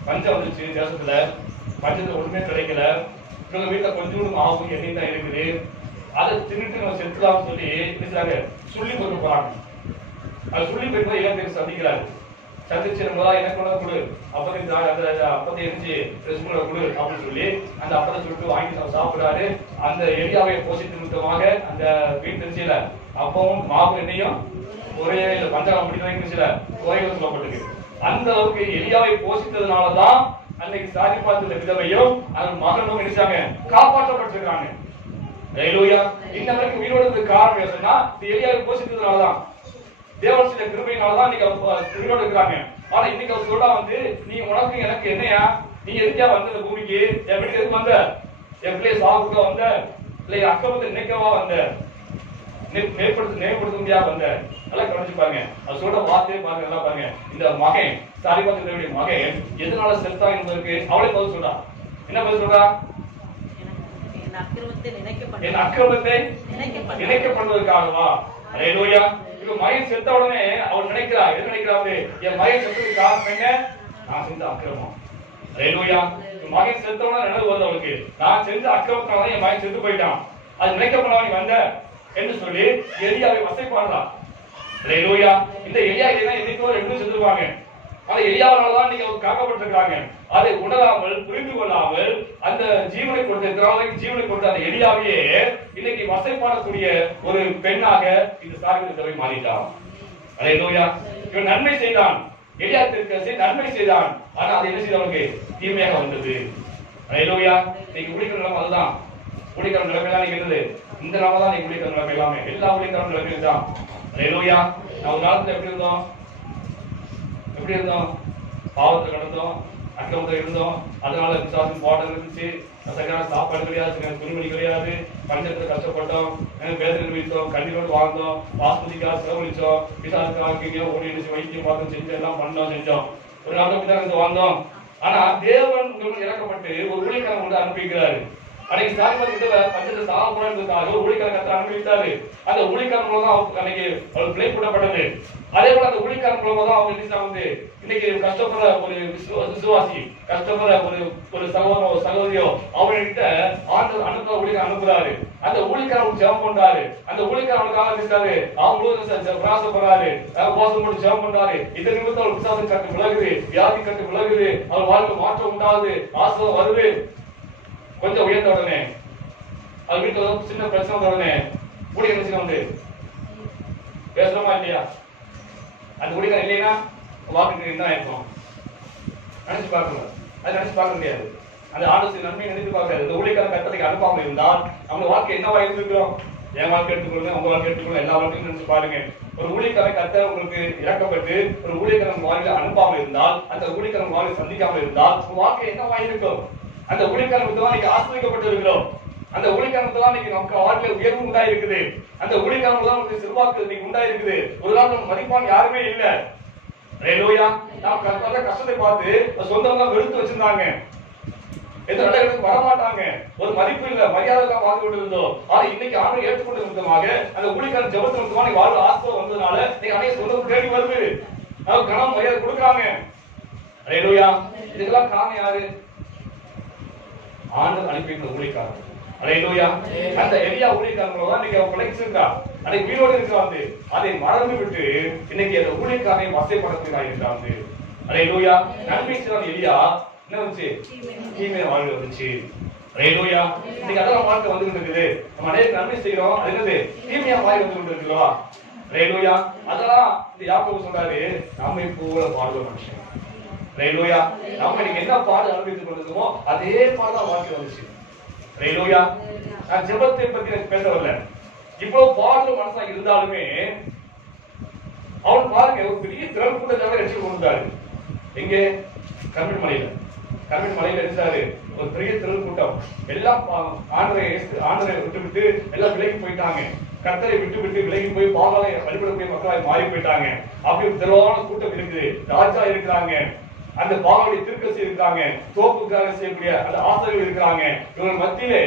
பஞ்சம் வந்துச்சு தேசத்துல, பஞ்சத்துல ஒண்ணுமே கிடைக்கல. இவங்க வீட்டுல கொஞ்சம் மாவும் எண்ணெய் தான் இருக்குது. அதை தின்னுட்டு நம்ம செத்துலாம்னு சொல்லி பேசுறாங்க. சொல்லி கொடுக்க போறாங்க. அது சொல்லி போய் இளைஞர் சந்திக்கிறாரு. சந்திச்சு நம்மளா எனக்கு கொண்டு கொடு, அப்பத்தை எரிஞ்சு கொடு அப்படின்னு சொல்லி அந்த அப்பத்தை சுட்டு வாங்கி சாப்பிடுறாரு. அந்த எலியாவை போஷித்து நிமித்தமாக அந்த வீட்டு திருச்சியில அப்பவும் மாவு எண்ணெயும் ஒரே பஞ்சாலம் முடிக்க சில குறைகள் சொல்லப்பட்டிருக்கு. அந்த அளவுக்கு எலியாவை போஷித்ததுனாலதான் அன்னைக்கு சாரிபாத்துல விதவையும் அந்த மகனும் நினைச்சாங்க காப்பாற்றப்பட்டிருக்காங்க. இந்த வரைக்கும் உயிரோடு காரணம் சொன்னா எலியாவை போஷித்ததுனாலதான், தேவனுடைய கிருபையினாலதான் இன்னைக்கு உயிரோடு இருக்கிறாங்க. ஆனா இன்னைக்கு அவர் சொல்றா நீ உனக்கு எனக்கு என்னையா, நீ எதுக்கா வந்த இந்த பூமிக்கு, என் வீட்டுக்கு எதுக்கு வந்த, என் பிள்ளைய சாப்பிட வந்த, இல்ல அக்கிரமத்தை நினைக்கவா வந்த, மேம்படுத்த முடியாது வந்த, நல்லா கவனிச்சு பாருங்க. அது சொல்ற வார்த்தையே பாருங்க, நல்லா பாருங்க. இந்த மகன் சாரிபாத்துடைய மகன் எதனால செத்தா என்பதற்கு அவளே பதில் சொல்றா. என்ன பதில் சொல்றா? என் அக்கிரமத்தை நினைக்கப்படுவதற்காகவா? அல்லேலூயா. இப்ப மகன் செத்த உடனே அவர் நினைக்கிறா, எது நினைக்கிறாரு? என் மகன் செத்ததுக்கு காரணம் என்ன? நான் செஞ்ச அக்கிரமம். அல்லேலூயா. மகன் செத்த உடனே நினைவு வருது அவளுக்கு, நான் செஞ்ச அக்கிரமத்தினால என் மகன் செத்து போயிட்டான், அது நினைக்கப்படாம நீ வந்த என்று சொல்லி எலியாவை வசைப்பாடுறா. அல்லேலூயா. இந்த எலியா இல்லைன்னா என்னைக்கோ ரெண்டும் செத்துருவாங்க. ஆனா எலியாவாலதான் நீங்க காக்கப்பட்டிருக்காங்க. அதை உணராமல் புரிந்து கொள்ளாமல் அந்த ஜீவனை கொடுத்த ஜீவனை கொடுத்த அந்த எலியாவையே இன்னைக்கு வசைப்பாடக்கூடிய ஒரு பெண்ணாக இந்த சாரிபாத் மாறிட்டான். அல்லேலூயா. இவன் நன்மை செய்தான், எலியா தீர்க்கதரிசி நன்மை செய்தான். ஆனா அது என்ன செய்தவனுக்கு தீமையாக வந்தது. அல்லேலூயா. இன்னைக்கு குடிக்கிற நிலைமை அதுதான். குடிக்கிற நிலைமைதான் நீங்க இருந்தது. இந்த நாம தான் நீங்க குடிக்கிற நிலைமை எல்லாமே, எல்லா குடிக்கிற நிலைமையும் தான். அல்லேலூயா. நான் ஒரு காலத்துல எப்படி இருந்தோம்? பாவத்தை கடந்தோம், அக்கிரமத்தை இருந்தோம். அதனால விசுவாசம் போராட்டம் இருந்துச்சு. சரியான சாப்பாடு கிடையாது, துணிமணி கிடையாது, பஞ்சத்துல கஷ்டப்பட்டோம், வேதனை அனுபவித்தோம், கண்ணீரோடு வாழ்ந்தோம், ஆஸ்பத்திரிக்காக செலவழிச்சோம், விசாரிக்காக ஓடி வைத்தியம் பார்த்தோம், செஞ்சோம், எல்லாம் பண்ணோம், செஞ்சோம். ஒரு நாள் இருந்து வாழ்ந்தோம். ஆனா தேவன் உங்களுக்கு இறக்கப்பட்டு ஒரு ஊழியக்காரன் கொண்டு அனுப்பிக்கிறாரு. அன்னைக்கு சாரிபாத் பஞ்சத்தை சாப்பிடுறதுக்காக ஒரு ஊழியக்காரன் கத்த அனுப்பிவிட்டாரு. அந்த ஊழியக்காரன் மூலம் தான் அன்னைக்கு அவருக்கு பிளே போடப்பட்டது. அதே போல அந்த ஊழியக்காரன் மூலமா தான் அவங்க இன்னைக்கு கஷ்டப்படுற ஒரு விசுவாசி, கஷ்டப்படுற ஒரு சகோதரியோ அவர்கிட்ட ஆண்டு அனுப்புற ஊழியக்காரன் அனுப்புறாரு. அந்த ஊழியக்காரன் ஜெபம் பண்றாரு. அந்த ஊழியக்காரனுக்காக இருக்காரு, அவங்களும் பிரயாசப்படுறாரு, உபவாசம் போட்டு ஜெபம் பண்றாரு. இந்த நிமித்தம் அவர் விசுவாசம் கட்டு விலகுது, வியாதி கட்டு விலகுது, அவர் வாழ்க்கை மாற்றம் உண்டாகுது, ஆசிரம் வருது. கொஞ்சம் உயர்ந்த உடனே அது வீட்டுல சின்ன பிரச்சனை உடனே ஊழியர் பேசுறோமா இல்லையா? அந்த ஊழியர் இல்லைன்னா வாக்கு என்ன ஆயிருக்கும் நினைச்சு பார்க்கணும். அது நினைச்சு பார்க்க முடியாது. அந்த ஆலோசனை நன்மை நினைத்து பார்க்காது. இந்த ஊழியக்காரன் கட்டளைக்கு அனுப்பாமல் இருந்தால் நம்ம வாழ்க்கை என்னவா இருந்திருக்கிறோம்? என் வாழ்க்கை எடுத்துக்கொள்ளுங்க, உங்க வாழ்க்கை எடுத்துக்கொள்ளுங்க, எல்லா வாழ்க்கையும் நினைச்சு பாருங்க. ஒரு ஊழியக்காரன் கத்த உங்களுக்கு இறக்கப்பட்டு ஒரு ஊழியக்காரன் வாழ்க்கையில அனுப்பாமல் இருந்தால், அந்த ஊழியக்காரன் வாழ்க்கை சந்திக்காமல் இருந்தால் உங்க வாழ்க்கை என்னவா இருக்கும்? அந்த ஊழியக்காரனுக்கு தான் நீங்க ஆசிரியப்பட்டு இருக்கிறோம். அந்த ஊழியக்காரனுக்கு தான் நீங்க நமக்கு வாழ்க்கையில உயர்வு உண்டாயிருக்குது. அந்த ஊழியக்காரனுக்கு தான் உங்களுக்கு செல்வாக்கு நீங்க உண்டாயிருக்குது. ஒரு நாள் நம்ம மதிப்பான் யாருமே இல்ல. அல்லேலூயா. நாம் கஷ்டத்தை பார்த்து சொந்தமா வெறுத்து வச்சிருந்தாங்க. எந்த இடத்துக்கு வரமாட்டாங்க, ஒரு மதிப்பு இல்ல, மரியாதை தான் வாழ்ந்து கொண்டு இருந்தோம். ஆனா இன்னைக்கு ஆண்டு ஏற்றுக்கொண்டு இருந்தமாக அந்த ஊழியக்காரன் ஜெபத்துல இருந்தவங்க வாழ்வு ஆசை வந்ததுனால நீங்க அனைத்து சொந்தம் தேடி வருது, கனம் மரியாதை கொடுக்குறாங்க. அல்லேலூயா. இதுக்கெல்லாம் காரணம் யாரு? ஆண்டு அனுப்பியிருந்த ஊழியக்காரன். அல்லேலூயா. அந்த எலியா ஊழியக்காரங்களோட இன்னைக்கு அவங்க பிழைச்சிருக்கா, அன்னைக்கு உயிரோடு இருக்கிறாங்க. அதை மறந்து விட்டு இன்னைக்கு அந்த ஊழியக்காரனை வசைப்படுத்துகிறாங்க இருக்கிறாங்க. அல்லேலூயா. நன்மை செய்த எலியா என்ன வந்துச்சு? தீமையா வாழ்க்கை வந்துச்சு. அல்லேலூயா. இன்னைக்கு அதெல்லாம் வாழ்க்கை வந்துகிட்டு இருக்குது. நம்ம அநேக நன்மை செய்யறோம், அது என்னது? தீமையா வாழ்க்கை வந்துகிட்டு இருக்குல்லவா? அல்லேலூயா. அதெல்லாம் இந்த யாக்கோபு சொல்றாரு, நம்மை போல வாழ்வு மனுஷன். அல்லேலூயா. நாம இன்னைக்கு என்ன பாடு அனுபவித்துக் கொண்டிருக்கோமோ அதே பாடுதான் வாழ்க்கை வந்துச்சு. அல்லேலூயா. நான் ஜெபத்தை பத்தி பேச வரல. இவ்வளவு பாடுற மனசா இருந்தாலுமே அவன் பாருங்க ஒரு பெரிய திரள் கூட்டத்தால ரட்சிப்பு கொண்டாரு. எங்க? கர்மேல் மலையில இருந்தாரு ஒரு பெரிய திரள் கூட்டம். எல்லாம் ஆண்டரை விட்டு எல்லாம் விலகி போயிட்டாங்க. கர்த்தரை விட்டு விலகி போய் பாகாலை வழிபடக்கூடிய மக்களாய் மாறி போயிட்டாங்க. அப்படி திரளான கூட்டம் இருக்குது. ராஜா இருக்கிறாங்க, அந்த பாகாவுடைய தீர்க்கதரிசி இருக்காங்க, தோப்புக்காக செய்யக்கூடிய அந்த ஆசிரியர்கள் இருக்கிறாங்க. இவங்க மத்தியிலே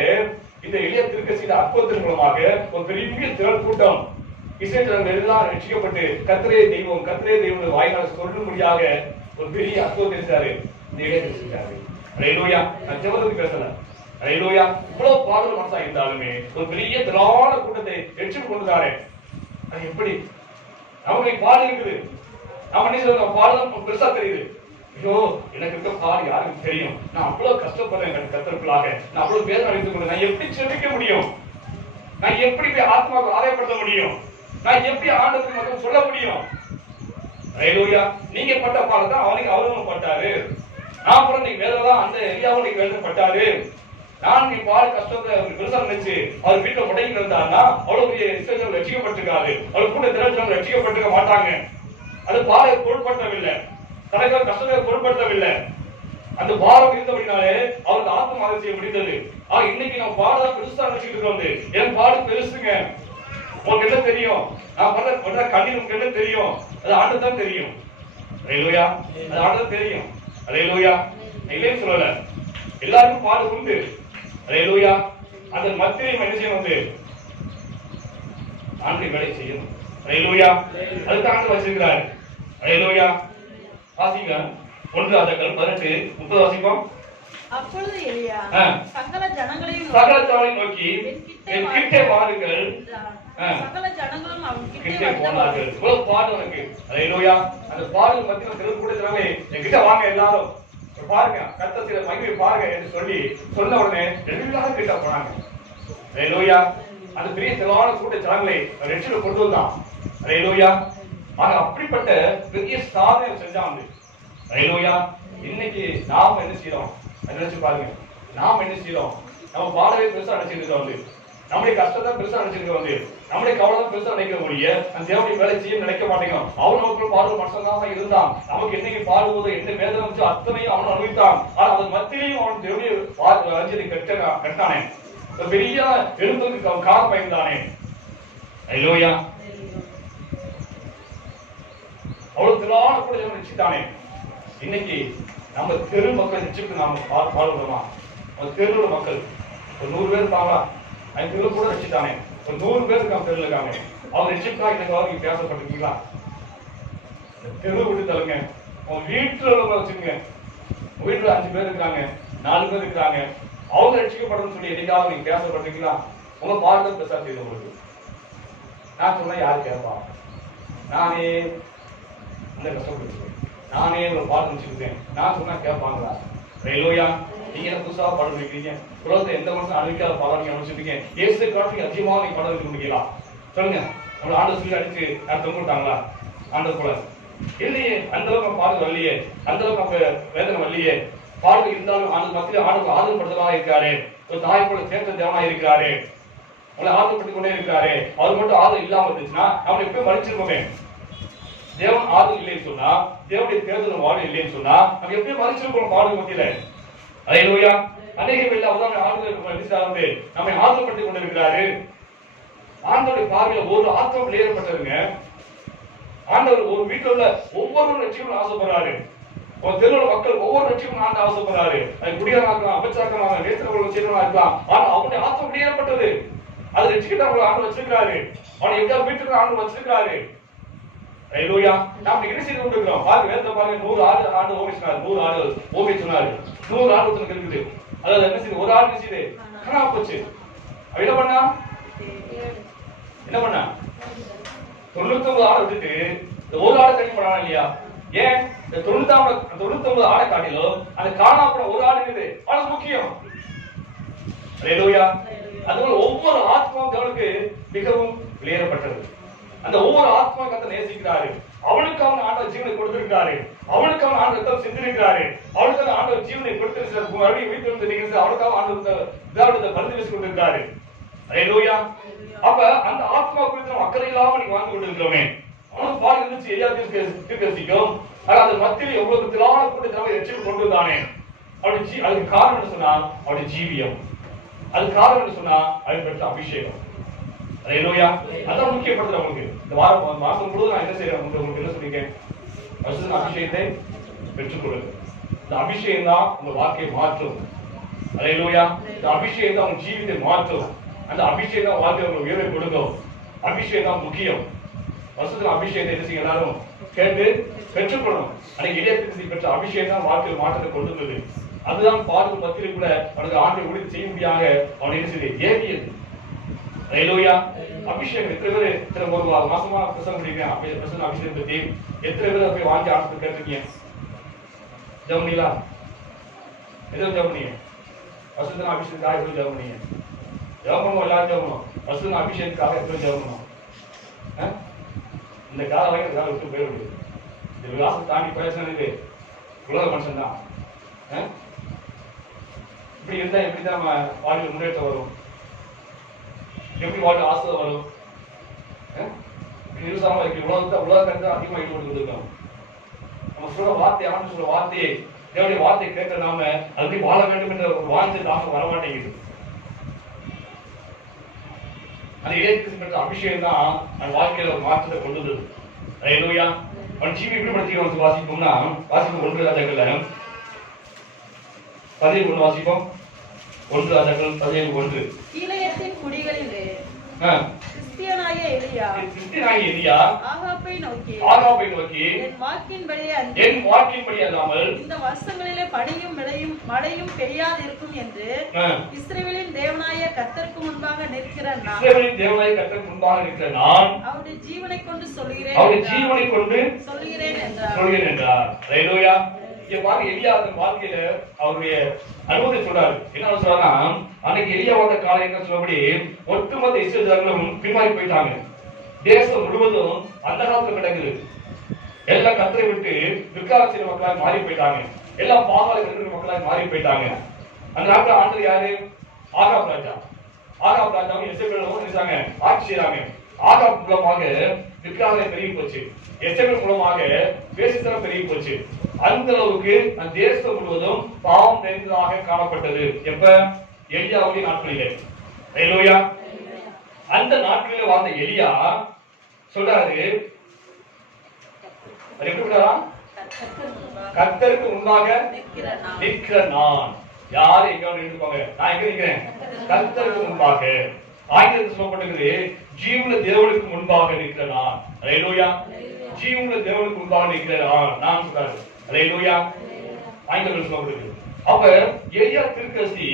இந்த எளிய தீர்க்கதரிசியின் அற்புதத்தின் மூலமாக ஒரு பெரிய திரள் கூட்டம் இஸ்ரவேல் எல்லாம் ரட்சிக்கப்பட்டு கர்த்தரே தெய்வம் வாயினால சொல்லும்படியாக ஒரு பெரிய அற்புதத்தை செய்தாரு. இந்த இடத்தை செஞ்சாரு. அல்லேலூயா. நான் ஜெபத்துக்கு பேசல. அல்லேலூயா. இவ்வளவு பாடல் மனசா இருந்தாலுமே ஒரு பெரிய திரளான கூட்டத்தை ரட்சிப்பு கொண்டுதாரு. அது எப்படி? நமக்கு பாடு இருக்குது. நாம என்ன சொல்றோம்? பாடலாம் பெருசா தெரியுது. ஐயோ, எனக்கு இருக்க பாடு யாருக்கு தெரியும்? நான் அவ்வளவு கஷ்டப்படுறேன் கர்த்தருக்குள்ளாக. நான் அவ்வளவு வேதனை அடைந்து கொண்டு நான் எப்படி செபிக்க முடியும்? நான் எப்படி போய் ஆத்மாவை ஆதாயப்படுத்த முடியும்? நான் எப்படி ஆண்டவருக்கு மட்டும் சொல்ல முடியும்? அல்லேலூயா. நீங்க பட்ட பாடு தான் அவரும் பட்டாரு. நான் கூட நீங்க வேதனை தான் அந்த எரியாவும் நீங்க வேதனை பட்டாரு. நான் நீ பாடு கஷ்டத்தை பெருசா நினைச்சு அவர் வீட்டுல முடங்கி இருந்தாருன்னா அவ்வளவு பெரிய இஸ்ரவேல் ரட்சிக்கப்பட்டிருக்காரு. அவர் கூட திரட்சம் ரட்சிக்கப்பட்டிருக்க மாட்டாங்க. அது பாட பொருட்படுத்தவில்லை. தனக்கு கஷ்டத்தை பொருட்படுத்தவில்லை. அந்த பாரம் இருந்தபடினாலே அவருக்கு ஆத்ம ஆராய்ச்சி செய்ய முடிந்தது. இன்னைக்கு நம்ம பாடம் பெருசா நினைச்சிட்டு இருக்கோம். என் பாடு பெருசுங்க. உங்களுக்கு என்ன தெரியும்? நான் பண்ற கண்ணீர் உங்களுக்கு என்ன தெரியும்? அது ஆண்டு தான் தெரியும். அல்லேலூயா. அது ஆண்டு தெரியும். அல்லேலூயா. இல்லைன்னு சொல்லல. எல்லாருக்கும் பாடு உண்டு. அல்லேலூயா. அந்த மத்தியிலும் என்ன செய்யணும்? ஆண்டு வேலை செய்யணும். அல்லேலூயா. அதுக்கு ஆண்டு வச்சிருக்கிறார். அல்லேலூயா. வாசிங்க 1 ராஜாக்கள் 18:30 வாசிப்போம். அப்பொழுது எலியா சகல ஜனங்களையும் நோக்கி என் கிட்டே வாருங்கள். சகல ஜனங்களும் அவன் கிட்டே போனார்கள். இவ்வளவு பாடு உனக்கு. அல்லேலூயா. அந்த பாடல் மத்தியில தெரு கூட்டத்திலே என் கிட்ட வாங்க எல்லாரும் பாருங்க, கர்த்தர் செய்த மகிமையை பாருங்க என்று சொல்லி சொன்ன உடனே எல்லாரும் கிட்ட போனாங்க. அல்லேலூயா. அந்த பெரிய திரளான கூட்ட ஜனங்களை ரட்சிக்க கொண்டு வந்தான். அல்லேலூயா. அப்படிப்பட்ட பெரிய சாதனை செஞ்சாங்க. அல்லேலூயா. இன்னைக்கு நாம என்ன செய்யறோம்? நினைச்சு பாருங்க. நாம என்ன செய்யறோம்? நம்ம பாடவே பெருசா நினைச்சிருக்கோம். நம்முடைய கஷ்டத்தை பெருசா நினைச்சிருக்கோம். நம்முடைய கவலை பெருசா நினைக்க முடிய அந்த தேவனுடைய வேலை செய்ய நினைக்க மாட்டேங்கிறோம். அவனுக்கு பாடுற மனுஷன் இருந்தான். நமக்கு என்னைக்கு பாடுவது என்ன வேதனை வந்து அத்தனையும் அவன் அனுபவித்தான். ஆனா அதன் மத்தியிலையும் அவன் தேவனுடைய அஞ்சலி கட்டானே. பெரிய எழுத்துக்கு அவன் கால பயந்தானே. அல்லேலூயா. அவ்வளவு திரளான கூட நிச்சயித்தானே. இன்னைக்கு நம்ம தெரு மக்கள் நிச்சயத்துக்கு நாம பாடுறோமா? தெருவுல மக்கள் ஒரு 100 பேர் இருப்பாங்களா? 5 தெரு கூட நிச்சயித்தானே. ஒரு 100 பேர் இருக்காங்க தெருல இருக்காங்க. அவங்க நிச்சயத்தா இன்னைக்கு பேசப்பட்டிருக்கீங்களா? தெரு விட்டு தருங்க. உங்க வீட்டுல உள்ள வச்சுக்கோங்க. உங்க வீட்டுல 5 பேர் இருக்காங்க, 4 பேர் இருக்காங்க. அவங்க ரட்சிக்கப்படணும்னு சொல்லி என்னைக்காவது நீங்க பேசப்பட்டிருக்கீங்களா? உங்க பாடுதல் பெருசா தெரியும் உங்களுக்கு. நான் சொன்னா யாரு கேட்பா? நானே அந்த கஷ்டப்பட்டு நானே ஒரு பாடம் வச்சுக்கிட்டேன். நான் சொன்னா கேட்பாங்களா? அல்லேலூயா. நீங்க என்ன புதுசா பாடம் வைக்கிறீங்க? உலகத்தை எந்த மனுஷன் அனுப்பிக்காத பாடம் நீங்க அமைச்சிருக்கீங்க. இயேசு காலத்துக்கு அதிகமாக நீங்க பாடம் வைக்க முடியல. சொல்லுங்க. நம்மள ஆண்டு சொல்லி அடிச்சு தொங்க விட்டாங்களா? ஆண்டு போல இல்லையே. அந்த அளவுக்கு பாடு வரலையே. அந்த அளவுக்கு நம்ம வேதனை வரலையே. பாடு இருந்தாலும் ஆண்டு மத்தியில் ஆண்டு ஆதரப்படுத்தலாம் இருக்காரு. ஒரு தாய் போல சேர்த்த தேவனா இருக்கிறாரு. அவங்களை ஆதரப்பட்டு கொண்டே இருக்கிறாரு. அவர் மட்டும் ஆதரவு இல்லாம இருந்துச்சுன்னா நம்மளை எப்பயும் மறிச்சிருக்கோமே. தேவன் ஆதரவு இல்லைன்னு சொன்னா, தேவனுடைய தேர்தல் வாழ்வு இல்லைன்னு சொன்னா நம்ம எப்பயும் மறிச்சிருக்கோம் பாடு மத்தியில. அல்லேலூயா. அநேக வேளை அவதான் ஆண்டு நம்மை ஆதரப்பட்டுக் கொண்டிருக்கிறாரு. ஆண்டவருடைய பார்வையில ஒரு ஆத்மம் வெளியேறப்பட்டதுங்க. ஆண்டவர் ஒரு வீட்டுல உள்ள ஒவ்வொரு லட்சியமும் ஆசைப்படுறாரு. ஒரு தெருவுல மக்கள் ஒவ்வொரு லட்சியமும் ஆண்டு ஆசைப்படுறாரு. அது குடியாரா இருக்கலாம், அபச்சாரமா நேத்திர செய்யறவா இருக்கலாம். ஆனா அவனுடைய ஆத்மம் வெளியேறப்பட்டது. அது ரட்சிக்கிட்டு அவங்களை ஆண்டு வச்சிருக்காரு. அவனை எங்கேயாவது வீட்டுக்கு ஆண்டு வச்சிருக்காரு. அல்லேலூயா. நாம் என்ன செய்து கொண்டிருக்கிறோம்? பாருங்க, வேதத்தை பாருங்க. 100 ஆடு ஓமை சொன்னாரு. 100 ஆடு ஓமை சொன்னாரு. 100 ஆடு ஒருத்தனுக்கு இருக்குது. அதாவது என்ன செய்யுது? ஒரு ஆடு என்ன செய்யுது? காணாம போச்சு. என்ன பண்ணா? 99 ஆடு விட்டுட்டு இந்த ஒரு ஆடு தனி பண்ணா இல்லையா? ஏன்? இந்த 99 ஆடை காட்டிலும் அந்த காணாம போன ஒரு ஆடு இருக்குது. அது முக்கியம். அல்லேலூயா. அதுபோல ஒவ்வொரு ஆத்மாவும் தேவனுக்கு மிகவும் வெளியேறப்பட்டது. அந்த ஒவ்வொரு ஆத்மா கர்த்தர் நேசிக்கிறாரு. அவனுக்கு அவன் ஆண்டவர் ஜீவனை கொடுத்திருக்கிறாரு. அவனுக்கு அவன் ஆண்டவர் ரத்தம் சிந்திருக்கிறாரு. அவனுக்கு ஆண்டவர் ஜீவனை கொடுத்திருக்கிறார். மறுபடியும் வீட்டில் இருந்து நீங்க அவனுக்காக ஆண்டவர் தேவனுடைய பரிந்து பேசிக் கொண்டிருக்கிறாரு. அல்லேலூயா. அப்ப அந்த ஆத்மா குறித்து நம்ம அக்கறை இல்லாம நீங்க வாழ்ந்து கொண்டிருக்கிறோமே. அவனுக்கு பாடு இருந்துச்சு. எலியா தீர்க்கதரிசிக்கும் அந்த மத்தியில் எவ்வளவு திரளான கூட்டத்தை ரட்சிப்பு கொண்டு வந்தானே. அதுக்கு காரணம் என்ன சொன்னா அவருடைய ஜீவியம். அது காரணம் என்ன சொன்னா அவன் பெற்ற அபிஷேகம். அல்லேலூயா. அதான் முக்கியப்படுத்துற உங்களுக்கு. இந்த மாசம் முழுவதும் நான் என்ன செய்யறேன்? உங்களுக்கு என்ன சொல்லிருக்கேன்? அபிஷேகத்தை பெற்றுக் கொடுங்க. இந்த அபிஷேகம் தான் உங்க வாழ்க்கையை மாற்றும். அல்லேலூயா. இந்த அபிஷேகம் தான் உங்க ஜீவித்தை மாற்றும். அந்த அபிஷேகம் தான் வாழ்க்கை உங்களுக்கு உயர்வை கொடுக்கும். அபிஷேகம் தான் முக்கியம். வசத்துல அபிஷேகத்தை என்ன செய்ய எல்லாரும் கேட்டு பெற்றுக்கொள்ளணும். அன்னைக்கு எளிய திருச்சி பெற்ற அபிஷேகம் தான் வாழ்க்கையில் மாற்றத்தை கொண்டு வந்தது. அதுதான் பாடல் பத்திரிகை கூட அவனுக்கு ஆண்டை ஊழியம் செய்ய முடியாத அவனை என்ன செய்து ஏவியது. ஹல்லேலூயா. அபிஷேகம் எத்தனை பேர் ஒரு மாசமா பிரசங்கம் பண்ணிருக்கேன் அபிஷேகம் பத்தி எத்தனை பேர் போய் வாங்கி ஆண்டு கேட்டிருக்கீங்க? ஜெர்மனிலா எதோ ஜெர்மனிய வசந்தன அபிஷேகத்துக்காக எப்படி ஜெர்மனிய ஜெர்மனும் எல்லாரும் ஜெர்மனும் வசந்தன அபிஷேகத்துக்காக எப்படி ஜெர்மனும் இந்த கால வரைக்கும் விட்டு போயிட முடியாது. இந்த விலாசம் தாண்டி பேசினது உலக மனுஷன் தான். இப்படி இருந்தா எப்படிதான் நம்ம வாழ்வில் முன்னேற்றம் வரும்? எப்படி வாழ்க்கை ஆசிரியர் வரும்? நிருசாரமா இருக்கு. உலகத்தை அதிகமாக ஈடுபட்டு இருக்கோம். நம்ம சொல்ற வார்த்தை ஆண்டு சொல்ற வார்த்தையை தேவனுடைய வார்த்தை கேட்க நாம அப்படி வாழ வேண்டும் என்ற ஒரு வார்த்தை நாம வரமாட்டேங்குது. அந்த இயேசு அபிஷேகம் தான் அந்த வாழ்க்கையில ஒரு மாற்றத்தை கொண்டு வந்தது. ஹல்லேலூயா. அவன் ஜீவி எப்படி படுத்திக்கிறோம் வாசிப்போம்னா வாசிப்போம் 1 ராஜாக்கள்ல 11 வாசிப்போம். 1 ராஜாக்கள் 17:1. கீலேயாத்தின் குடிகளிலே கிறிஸ்தியனாகிய எலியா ஆகாபை நோக்கி என் வாக்கின்படி அல்லாமல் இந்த வருஷங்களிலே பனியும் மழையும் பெய்யாதிருக்கும் என்று இஸ்ரவேலின் தேவனாகிய கர்த்தருக்கு முன்பாக நிற்கிற நான் அவருடைய ஜீவனை கொண்டு சொல்கிறேன் என்றார். ஹல்லேலூயா. இங்க பாருங்க, எலியா தன் வாழ்க்கையில அவருடைய அனுபவத்தை சொல்றாரு. என்ன சொல்றாருன்னா, அன்னைக்கு எலியாவோட காலையில் சொல்லபடி ஒட்டுமொத்த இஸ்ரவேலர்களும் பின்வாங்கி போயிட்டாங்க. தேசம் முழுவதும் அந்த காலத்துல கிடக்குது. எல்லாம் கர்த்தரை விட்டு விக்கிரகாராதனை மக்களாக மாறி போயிட்டாங்க. எல்லாம் பாகாலை வணங்குற மக்களாக மாறி போயிட்டாங்க. அந்த நாட்டுல ஆண்டவர் யாரு? ஆகாப் ராஜா. ஆகாப் ராஜாவும் எசேபேலும் நினைச்சாங்க ஆட்சி செய்றாங்க. ஆகாப் மூலமாக விக்கிரகாராதனை பெருகி போச்சு. எசேபேல் மூலமாக வேசித்தனம் பெருகி போச்சு. அந்த அளவுக்கு அந்த தேசம் முழுவதும் பாவம் நிறைந்ததாக காணப்பட்டது. எப்ப? எலியாவுடைய நாட்களிலே. ஹல்லேலூயா. அந்த நாட்களிலே வாழ்ந்த எலியா சொல்றாரு, கர்த்தருக்கு முன்பாக நிற்கிற நான். யாரு எங்க நின்றுப்பாங்க? நான் எங்க நிற்கிறேன்? கர்த்தருக்கு முன்பாக. ஆங்கிலத்தில் சொல்லப்பட்டிருக்கிறது, ஜீவனுள்ள தேவனுக்கு முன்பாக நிற்கிற நான். ஹல்லேலூயா. ஜீவனுள்ள தேவனுக்கு முன்பாக நிற்கிற நான் சொல்றாரு. ஹல்லேலூயா. ஆங்கிலத்தில் சொல்லப்பட்டிருக்கு. அப்ப எலியா தீர்க்கதரிசி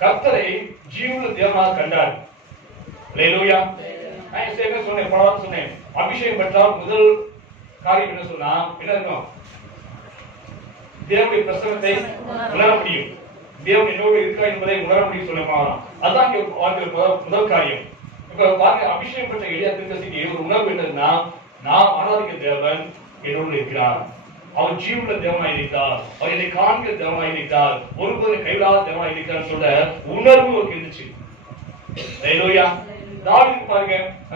கர்த்தரை ஜீவனுள்ள தேவனாக கண்டார். ஹல்லேலூயா. நான் என்ன சொன்னேன்? பலவாறு சொன்னேன். அபிஷேகம் பெற்றால் முதல் காரியம் என்ன சொன்னா என்ன இருக்கும்? தேவனுடைய பிரசன்னத்தை உணர முடியும். தேவன் என்னோடு இருக்கிறார் என்பதை உணர முடியும் சொன்னேன். அதான் முதல் காரியம். இப்ப பாருங்க, அபிஷேகம் பெற்ற எலியா தீர்க்கதரிசிக்கு ஒரு உணர்வு என்னன்னா, நாம் ஆராதிக்க தேவன் என்னோடு இருக்கிறார். அவர் ஜீவனுள்ள தேவனாய் இருக்கிறார். அவர் என்னை காண்கிற தேவனாய் இருக்கிறார். ஒருபோது கைவிடாத தேவனாய் இருக்கிறார் சொல்ல உணர்வு ஒரு இருந்துச்சு. ஹல்லேலூயா. தாவீது பாருங்க,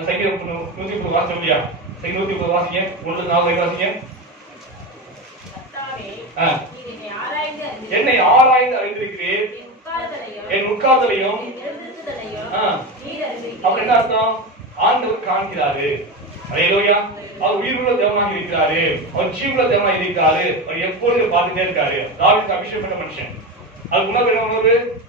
சங்கீதம் 130 வாசிச்சோம் இல்லையா? 130 வாசிங்க. 1:4 வாசிங்க. என்னை ஆராய்ந்து அறிந்திருக்கிறேன், என் உட்கார்தலையும். அப்ப என்ன அர்த்தம்? ஆண்டவர் காண்கிறாரு. ஹல்லேலூயா. அவர் உயிருள்ள தேவனாக இருக்கிறாரு. அவர் ஜீவனுள்ள தேவனாக இருக்கிறாரு. அவர் எப்பொழுதும் பார்த்துட்டே இருக்காரு. தாவீது அபிஷேகம் பண்ண மனுஷன். அது உணர்வு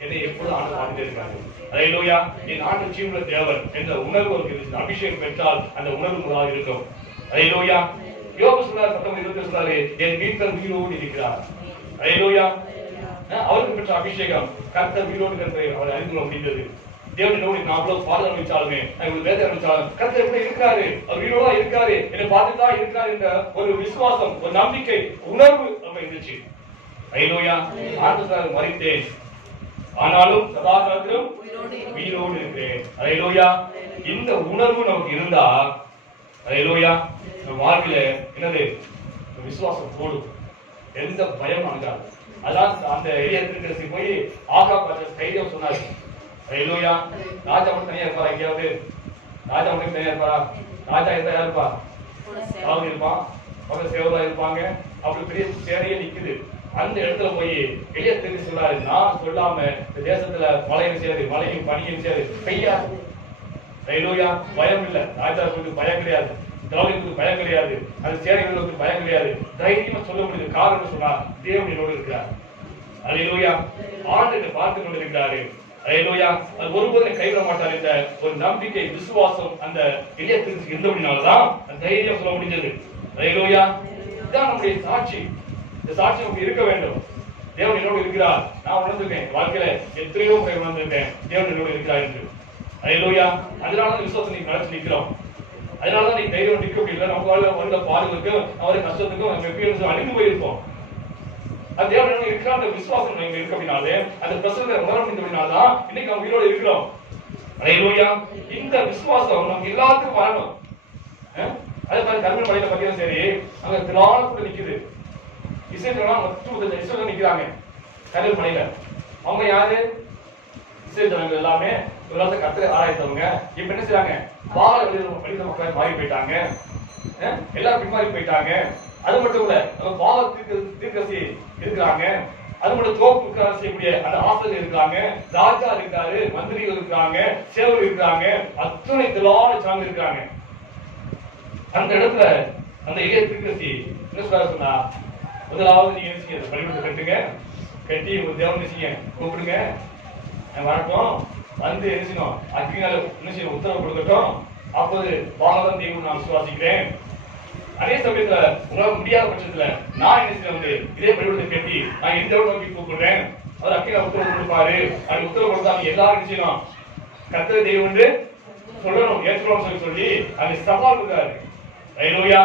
என்னை எப்பொழுதும் ஆண்டவர் பார்த்துட்டே இருக்காரு. ஹல்லேலூயா. என் ஆண்டவர் ஜீவனுள்ள தேவன் என்ற உணர்வு அவருக்கு இருந்துச்சு. அபிஷேகம் பெற்றால் அந்த உணர்வு முதலாக இருக்கும். ஹல்லேலூயா. யோபு சொல்றார் 19:20 சொல்றாரு, என் வீட்டில் உயிரோடு இருக்கிறார். ஹல்லேலூயா. அவருக்கு பெற்ற அபிஷேகம் கர்த்தர் உயிரோடு இருக்கிறதை அவர் அறிந்து கொள்ள முடிந்தது. தேவனோடு நான் அவ்வளவு பாடல் அமைச்சாலுமே, நான் வேத அமைச்சாலும் கர்த்தர் எப்படி இருக்கிறாரு, அவர் உயிரோட இருக்காரு, என்னை பார்த்துதான் இருக்காரு என்ற ஒரு விசுவாசம், ஒரு நம்பிக்கை, உணர்வு நம்ம இருந்துச்சு. ஹல்லேலூயா. ஆண்டவர் மரித்தேன், ஆனாலும் சதா காலத்திலும் உயிரோடு இருக்கிறேன். ஹல்லேலூயா. இந்த உணர்வு நமக்கு இருந்தா, ஹல்லேலூயா, நம்ம வாழ்க்கையில என்னது விசுவாசம் போடும். எந்த பயம் அணுகாது. அதான் அந்த எலியா தீர்க்கதரிசி போய் ஆகாப் கையில சொன்னாரு. ஹல்லேலூயா. ராஜா மட்டும் தனியா இருப்பாரா? எங்கேயாவது ராஜா மட்டும் தனியா இருப்பாரா? ராஜா எந்த யார் இருப்பா? அவங்க இருப்பான், அவங்க சேவலா இருப்பாங்க. அப்படி பெரிய சேனையே நிக்குது. அந்த இடத்துல போய் எலியா தீர்க்கதரிசி சொல்றாரு, நான் சொல்லாம இந்த தேசத்துல மழையும் சேரு, மழையும் பனியும் சேரு பெய்யாது. ஹல்லேலூயா. பயம் இல்ல. ராஜாவுக்கு பயம் கிடையாது, தாவீதுக்கு பயம் கிடையாது, அது சேனைகளுக்கு பயம் கிடையாது. தைரியமா சொல்ல முடியுது. காரணம் சொன்னா தேவன் என்னோடு இருக்கிறார். ஹல்லேலூயா. ஆண்டவர் பார்த்து கொண்டிருக்கிறாரு. ஹல்லேலூயா. அது ஒருபோதும் கைவிட மாட்டார் என்ற ஒரு நம்பிக்கை விசுவாசம் அந்த எலியாவுக்கு இருந்தபடினால்தான் அந்த தைரியம் சொல்ல முடிஞ்சது. ஹல்லேலூயா. இதுதான் நம்முடைய சாட்சி. இந்த சாட்சி நமக்கு இருக்க வேண்டும். தேவன் என்னோடு இருக்கிறார். நான் உணர்ந்திருக்கேன், வாழ்க்கையில எத்தனையோ முறை உணர்ந்திருக்கேன் தேவன் என்னோடு இருக்கிறார் என்று. ஹல்லேலூயா. அதனாலதான் விசுவாசம் நீங்க நடத்தி நிற்கிறோம். அதனாலதான் நீங்க தைரியம் நிற்க முடியல. நம்ம வாழ்ந்த பாடுகளுக்கும் அவருடைய கஷ்டத்துக்கும் நம்ம எப்பயும் அழிந்து போயிருப்போம். அது தேவன் என்னோட இருக்கிற அந்த விசுவாசம் நீங்க இருக்க அப்படின்னாலே அந்த பிரசனத்தை உணர முடிந்ததுனாலதான் இன்னைக்கு நம்ம உயிரோடு இருக்கிறோம். ஹல்லேலூயா. இந்த விசுவாசம் நமக்கு எல்லாத்துக்கும் வரணும். அதே மாதிரி கர்ம மலையில பார்த்தீங்கன்னா சரி, அங்க திராண கூட நிக்குது. இஸ்ரேல் மட்டும் இஸ்ரேல் நிக்கிறாங்க கர்ம மலையில. அவங்க யாரு? இஸ்ரேல் ஜனங்கள் எல்லாமே ஒரு கர்த்தரை ஆராய்த்தவங்க. இப்ப என்ன செய்றாங்க? பால வழியில மக்கள் மாறி போயிட்டாங்க. எல்லாரும் பின்மாறி போயிட்டாங்க. அது மட்டும் இல்ல, நம்ம பாவத்துக்கு தீர்க்கசி இருக்கிறாங்க. அது மட்டும் தோப்பு செய்யக்கூடிய அந்த ஆசிரியர் இருக்கிறாங்க, ராஜா இருக்காரு, மந்திரிகள் இருக்கிறாங்க, சேவர் இருக்கிறாங்க, அத்தனை திலான சார்ந்து இருக்கிறாங்க. அந்த இடத்துல அந்த எளிய தீர்க்கசி என்ன சொன்னா, முதலாவது நீங்க என்ன செய்ய பலிபீடத்தை கட்டுங்க, கட்டி ஒரு தேவன் செய்ய கூப்பிடுங்க, வரட்டும், வந்து என்ன செய்யணும், அக்னியால என்ன செய்யணும் உத்தரவு கொடுக்கட்டும், அப்போது பாலதான் தெய்வம் நான் விசுவாசிக்கிறேன். அதே சமயத்துல உங்களால முடியாத பட்சத்துல நான் என்ன செய்ய வந்து இதே பலிபீடத்தை கட்டி நான் எந்த நோக்கி கூப்பிடுறேன், அவர் அக்னியால உத்தரவு கொடுப்பாரு. அப்படி உத்தரவு கொடுத்தா எல்லாரும் என்ன செய்யணும், கர்த்தர் தெய்வம் என்று சொல்லணும், ஏற்றுக்கணும் சொல்லி அங்க சவால் கொடுத்தாரு. ஹல்லேலூயா.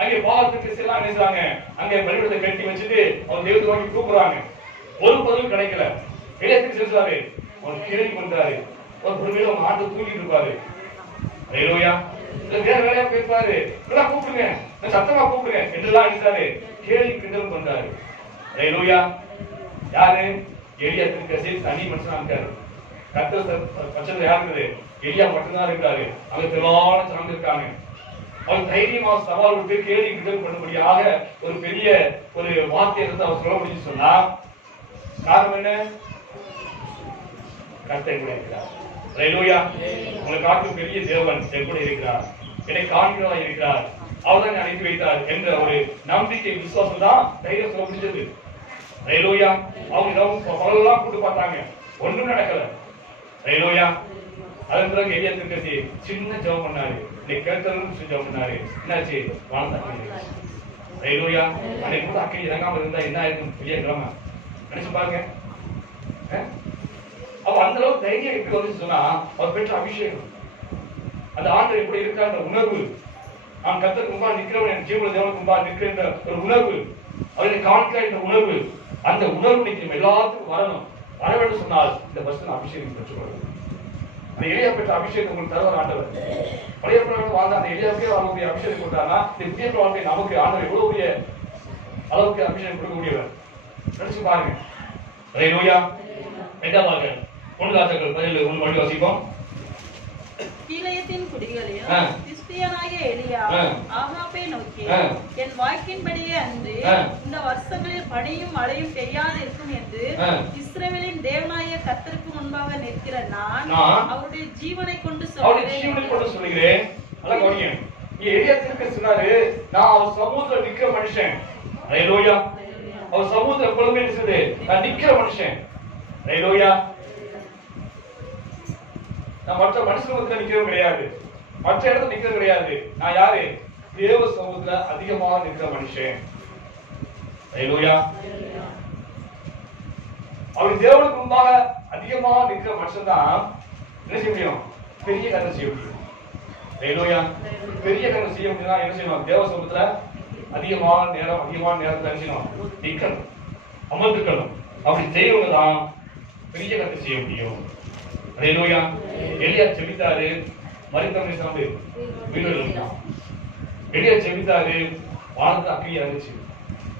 அங்கே பாவத்துக்கு எல்லாம் என்ன செய்றாங்க, அங்க பலிபீடத்தை கட்டி வச்சுட்டு அவங்க தெய்வத்தை நோக்கி கூப்பிடுறாங்க. ஒரு பதில் கிடைக்கல. எலியாத்துக்கு சொல்றாரு, அவன் கேள்வி பண்றாரு, ஒரு பொறுமையில அவங்க ஆட்டு தூங்கிட்டு இருப்பாரு. ஹல்லேலூயா. வேற வேலையா போயிருப்பாரு, எல்லாம் கூப்பிடுங்க, சத்தமா கூப்பிடுங்க என்றெல்லாம் அடிச்சாரு, கேள்வி கிண்டல் பண்றாரு. ஹல்லேலூயா. யாரு? எலியாத்துக்கு தனி மனுஷனா இருக்காரு. கர்த்தர் பட்சத்துல யாரு இருக்குது? எலியா மட்டும்தான் இருக்காரு. அங்க திரளான சார்ந்து இருக்காங்க. அவர் தைரியமா சவால் விட்டு கேள்வி கிண்டல் பண்ணும்படியாக ஒரு பெரிய ஒரு வார்த்தையை எடுத்து அவர் சொல்ல முடியும் சொன்னா காரணம் என்ன? கர்த்தர் கூட இருக்கிறார். ஹல்லேலூயா. உங்களை காட்டும் பெரிய தேவன் என் கூட இருக்கிறார், என்னை காண்கிறதா இருக்கிறார், அவர் தான் அனுப்பி வைத்தார் என்ற ஒரு நம்பிக்கை விசுவாசம் தான் தைரியம் சொல்ல முடிஞ்சது. ஹல்லேலூயா. அவங்க பலரெல்லாம் கூட்டு பார்த்தாங்க, ஒன்றும் நடக்கல. ஹல்லேலூயா. அதன் பிறகு எலியாத்துக்கு சின்ன ஜெபம் பண்ணாரு, இன்னைக்கு கேட்கறதுன்னு ஜெபம் பண்ணாரு. என்னாச்சு? வாழ்ந்த ஹல்லேலூயா. அன்னைக்கு கூட அக்கறை இறங்காம இருந்தா என்ன ஆயிருக்கும்? பெரிய கிழமை நினைச்சு பாருங்க. அவ அந்த அளவுக்கு தைரியம் எப்படி வந்து சொன்னா, அவர் பெற்ற அபிஷேகம், அந்த ஆண்டு எப்படி இருக்கான்ற உணர்வு, நான் கர்த்தருக்கு முன்பாக நிற்கிறவன், என் ஜீவன தேவனுக்கு முன்பாக நிற்கிற ஒரு உணர்வு, அவரை காண்கிற உணர்வு, அந்த உணர்வு நம்ம எல்லாத்துக்கும் வரணும். வர வேண்டும் சொன்னால் இந்த பர்சன் அபிஷேகம் பெற்றுக்கொள்ளும். அந்த எளியா பெற்ற அபிஷேகம் உங்களுக்கு தருவார் ஆண்டவர். பழைய வாழ்ந்த அந்த எளியாவுக்கே அவருடைய அபிஷேகம் கொடுத்தாருன்னா இந்த புதிய வாழ்க்கை நமக்கு ஆண்டவர் எவ்வளவு பெரிய அளவுக்கு அபிஷேகம் கொடுக்கக்கூடியவர். நினைச்சு பாருங்க. ஹல்லேலூயா. இரண்டாவது 1 ராஜாக்கள் 11 மணி வாசிப்போம். கீலேயாத்தின் குடிகளில் திஸ்பியனாகிய எலியா ஆகாபை நோக்கி, என் வாக்கின்படியே அன்று இந்த வருஷங்களில் பனியும் மழையும் பெய்யாது இருக்கும் என்று இஸ்ரவேலின் தேவனாகிய கர்த்தருக்கு முன்பாக நிற்கிற நான் அவருடைய ஜீவனை கொண்டு சொல்லுகிறேன். நல்லா கவனிங்க. இங்க எலியா தீர்க்கதரிசி சொன்னாரு, நான் அவர் சமூகத்துல நிக்கிற மனுஷன். ஹல்லேலூயா. அவர் சமூகத்துல எப்பொழுதுமே நிற்கிறது, நான் நிக்கிற மனுஷன். ஹல்லேலூயா. நான் மற்ற மனுஷனுக்கு நிக்கிறது கிடையாது, மற்ற இடத்துல நிக்கிறது கிடையாது. நான் யாரு? தேவ சமூகத்துல அதிகமாக நிற்கிற மனுஷன். ஹல்லேலூயா. அவர் தேவனுக்கு முன்பாக அதிகமாக நிற்கிற மனுஷன் தான் என்ன செய்ய முடியும்? பெரிய காரியம் செய்ய முடியும். ஹல்லேலூயா. பெரிய காரியம் செய்ய முடியும்னா என்ன செய்யணும்? தேவ சமூகத்துல அதிகமான நேரத்துல என்ன செய்யணும்? நிக்கணும், அமர்ந்துக்கணும். அப்படி செய்யறவங்க தான் பெரிய காரியம் செய்ய முடியும். ஹல்லேலூயா. எலியா ஜெபித்தாரு, மரித்தவனை சார்ந்து வீடு இருந்தான். எலியா ஜெபித்தாரு, வானத்துல அக்கினி இறங்குச்சு,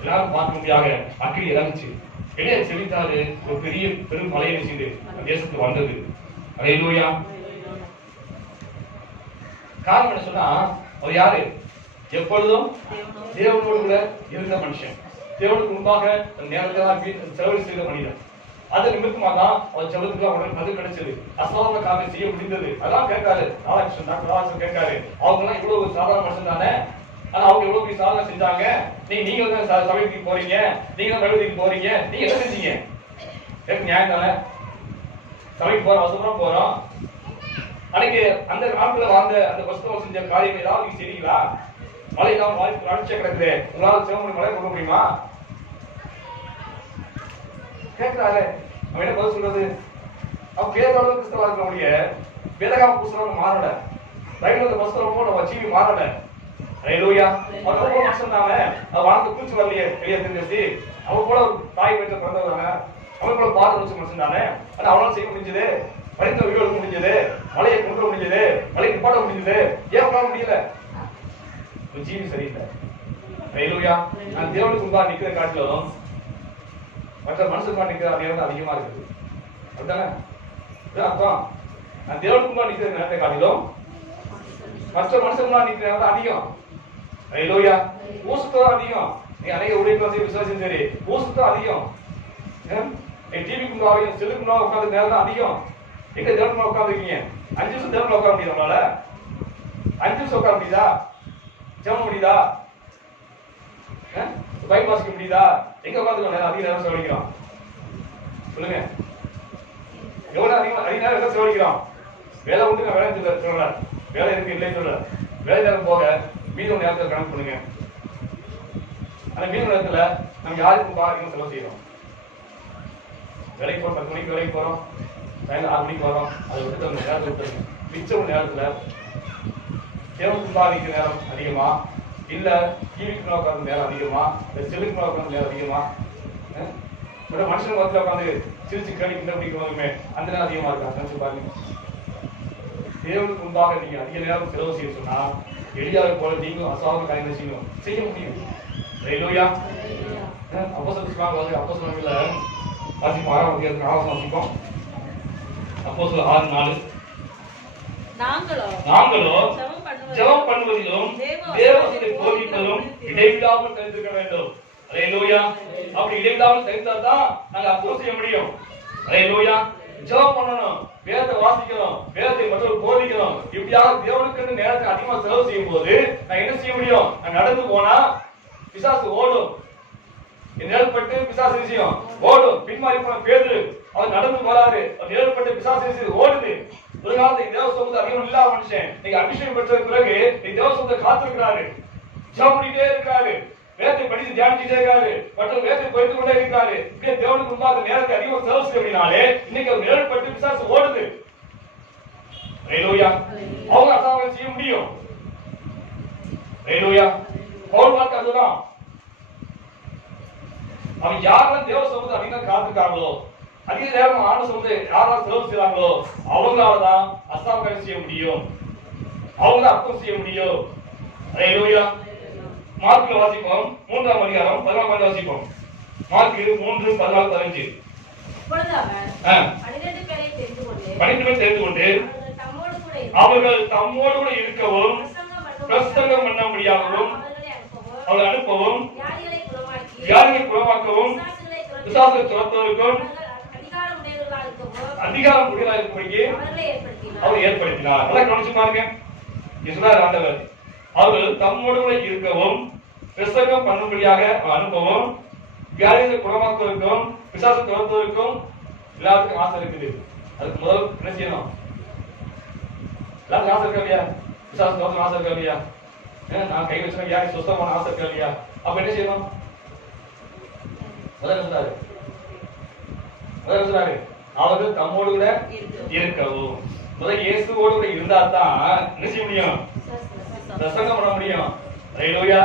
எல்லாரும் பார்க்க முடியாத அக்கினி இறங்குச்சு. எலியா ஜெபித்தாரு, ஒரு பெரும் மலையை செய்து தேசத்துக்கு வந்தது. ஹல்லேலூயா. காரணம் என்ன சொன்னா, அவர் யாரு? எப்பொழுதும் தேவனோடு கூட இருந்த மனுஷன், தேவனுக்கு முன்பாக நேரத்தில் செலவு செய்த மனிதன். அது நிமித்தமா தான் அவர் ஜெபத்துக்கு உடனே பதில் கிடைச்சது, அசாதாரண காரியம் செய்ய முடிந்தது. அதான் கேட்காரு ராதாகிருஷ்ணன் கேட்காரு, அவங்க எல்லாம் இவ்வளவு சாதாரண மனுஷன் தானே, ஆனா அவங்க எவ்வளவு பெரிய சாதனை செஞ்சாங்க, நீங்க வந்து சபைக்கு போறீங்க, நீங்க பழுவதிக்கு போறீங்க, நீங்க என்ன செஞ்சீங்க? நியாயம் தானே? சபைக்கு போறோம், அவசரம் போறோம். அன்னைக்கு அந்த நாட்கள் வாழ்ந்த அந்த பசுத்தவங்க செஞ்ச காரியம் ஏதாவது செய்றீங்களா? மழை இல்லாம வறட்சியா கிடக்குது, உங்களால சிவமணி மழை கொடுக்க முடியுமா? கேட்கிறாரு. அவன் என்ன பதில் சொல்றது? அவன் பேரோட கிறிஸ்தவா இருக்கிறவங்க வேதகாம புஸ்தகம் மாறல, பைபிள் புஸ்தகம் போல வச்சு மாறல. ஹalleluya. அவன் ரொம்ப மனுஷன் தானே, அவன் வாழ்ந்து கூச்சு வரலையே வெளியே தெரிஞ்சிச்சு. அவன் கூட தாய் வீட்டுல பிறந்தவங்க, அவன் கூட பாத வச்ச மனுஷன் தானே. ஆனா அவனால செய்ய முடிஞ்சது, படித்த வீடு முடிஞ்சது, மலையை கொண்டு முடிஞ்சது, மலைக்கு போட முடிஞ்சது. ஏன் பண்ண முடியல? ஜீவி சரியில்லை. ஹalleluya. நான் தேவனுக்கு முன்பாக நிக்கிற காட்டிலும் மற்ற மனுஷன் நிக்கிற நேரம் அதிகமா இருக்குது. அப்படித்தானே? அர்த்தம். நான் தேவனுக்கு முன்பாக நிக்கிற நேரத்தை காட்டிலும் மற்ற மனுஷன் நிக்கிற நேரம் அதிகம். ஹalleluya. ஊசுதான் அதிகம். நீ அநேக ஊழியர்கள் விசுவாசம் சரி, ஊசுதான் அதிகம். டிவிக்கு முன்னாடியும் செல்லுக்கு முன்னாடி உட்காந்து நேரம் தான் அதிகம். எங்க தேவனுக்கு உட்காந்துருக்கீங்க? 5 நிமிஷம் தேவனுக்கு உட்கார முடியும் நம்மளால? 5 நிமிஷம் உட்கார முடியுதா? ஜெபம் முடியுதா? பைபிள் வாசிக்க முடியுதா? எங்க உட்காந்துக்கணும்? அதிக நேரம் செலவழிக்கிறோம். சொல்லுங்க, எவ்வளவு அதிக நேரம் செலவழிக்கிறோம்? வேலை உண்டு, வேலை சொல்ல, வேலை இருக்கு இல்லைன்னு சொல்ல, வேலை நேரம் போக மீதம் நேரத்தில் கணக்கு பண்ணுங்க. அந்த மீதம் நேரத்துல நம்ம யாருக்கும் பாருங்க செலவு செய்யறோம். வேலைக்கு போறோம், 10 மணிக்கு வேலைக்கு போறோம், 6 மணிக்கு வரோம். அதை விட்டு அந்த நேரத்தை விட்டுருங்க. மிச்சம் நேரத்துல தேவனுக்கு பாதிக்கிற நேரம் அதிகமா, இல்ல டிவிக்கு உட்கார்ந்த நேரம் அதிகமா, இல்ல செல்லுக்கு உட்கார்ந்த நேரம் அதிகமா, மனுஷன் வந்து உட்காந்து சிரிச்சு கேள்வி அப்படிங்கிறவங்களுமே அந்த நேரம் அதிகமா இருக்கா? நினைச்சு பாருங்க. தேவனுக்கு முன்பாக நீங்க அதிக நேரம் செலவு செய்ய சொன்னா எளியாக போல நீங்களும் அசாத காரியங்களை செய்ய முடியும். ஹalleluya. அப்போஸ்தலர் சொல்றாங்க, அப்போஸ்தலர்கள்ல வாசிப்போம், 6ஆம் அதிகாரத்துல 4ஆம் வாசிப்போம். அப்போஸ்தலர் 6:4. நாங்களோ ஜெபம் பண்ணுவதிலும் தேவனை போதிப்பதிலும் இடைவிடாமல் தெரிந்திருக்க வேண்டும். ஹalleluya. அப்படி இடைவிடாமல் தெரிந்தால் தான் நாங்க அப்போ செய்ய முடியும். ஹalleluya. ஜெபம் பண்ணணும், வேதத்தை வாசிக்கணும், வேதத்தை மற்றவர்கள் போதிக்கணும். இப்படியாக தேவனுக்கு நேரத்தை அதிகமா செலவு செய்யும் போது நான் என்ன செய்ய முடியும்? நான் நடந்து போனா பிசாசு ஓடும், என் நிழல்பட்டு பிசாசு விஷயம் ஓடும். பின்மாறி போன பேதுரு அவர் நடந்து போறாரு, அவர் நிழல்பட்டு பிசாசு ஓடுது. ஒரு காலத்துல தேவ சமூகத்தை அதிகம் இல்லாத மனுஷன் நீங்க அபிஷேகம் பெற்ற பிறகு நீ தேவ சமூகத்தை காத்திருக்கிறாரு, ஜெபம் பண்ணிட்டே இருக்காரு, வேதத்தை படிச்சு தியானிச்சுட்டே இருக்காரு, மற்றும் வேதத்தை படித்துக் கொண்டே இருக்காரு. இப்படியே தேவனுக்கு முன்பாக நேரத்தை அதிகமாக செலவு செய்ய அப்படின்னாலே இன்னைக்கு அவர் நிழல்பட்டு பிசாசு ஓடுது. ஹalleluya. அவங்க அசாம செய்ய முடியும். ஹalleluya. பவுல் வாக்கு அதுதான். அவன் யாரெல்லாம் தேவ சமூகத்தை அதிகம் காத்துக்காங்களோ, அதிக நேரம் ஆண்டு சமூகத்தை யாரெல்லாம் செலவு செய்யறாங்களோ அவங்களாலதான் அசாம செய்ய முடியும், அவங்க அர்த்தம் செய்ய முடியும். ஹalleluya. மார்க்ல வாசிப்போம், 3ஆம் அதிகாரம் 14 வாசிப்போம். மார்க் 3:14-15. அவன் 12 பேரை தெரிந்து கொண்டு அவர்கள் தம்மோடு கூட இருக்கவும் பிரசங்கம் பண்ண முடியாகவும் அவர்களை அனுப்பவும் வியாதிகளை குணமாக்கவும் பிசாசை துரத்துவதற்கும் அதிகாரம் உடையவராக இருக்கும்படிக்கு அவர் ஏற்படுத்தினார். நல்லா கவனிச்சு பாருங்க. சொன்னார் ஆண்டவர், அவர்கள் தம்மோடு கூட இருக்கவும் பிரசங்கம் பண்ணும்படியாக அனுப்பவும் வியாதிகளை குணமாக்குவதற்கும் பிசாசை துரத்துவதற்கும் எல்லாத்துக்கும் ஆசை இருக்குது. அதுக்கு முதல் என்ன செய்யணும்? எல்லாத்துக்கும் ஆசை இருக்கா இல்லையா? பிசாசு துரத்தும் ஆசை இருக்கா இல்லையா? நான் கை வச்சுனா வியாதி சுத்தமான ஆசை இருக்கா இல்லையா? அப்ப என்ன செய்யணும்? முதல்ல சொல்றாரு, அவர்கள் தம்மோடு கூட இருக்கவும். முதல் இயேசுவோடு கூட இருந்தா தான் என்ன செய்ய முடியும்? பிரசங்கம் பண்ண முடியும். ஹalleluya.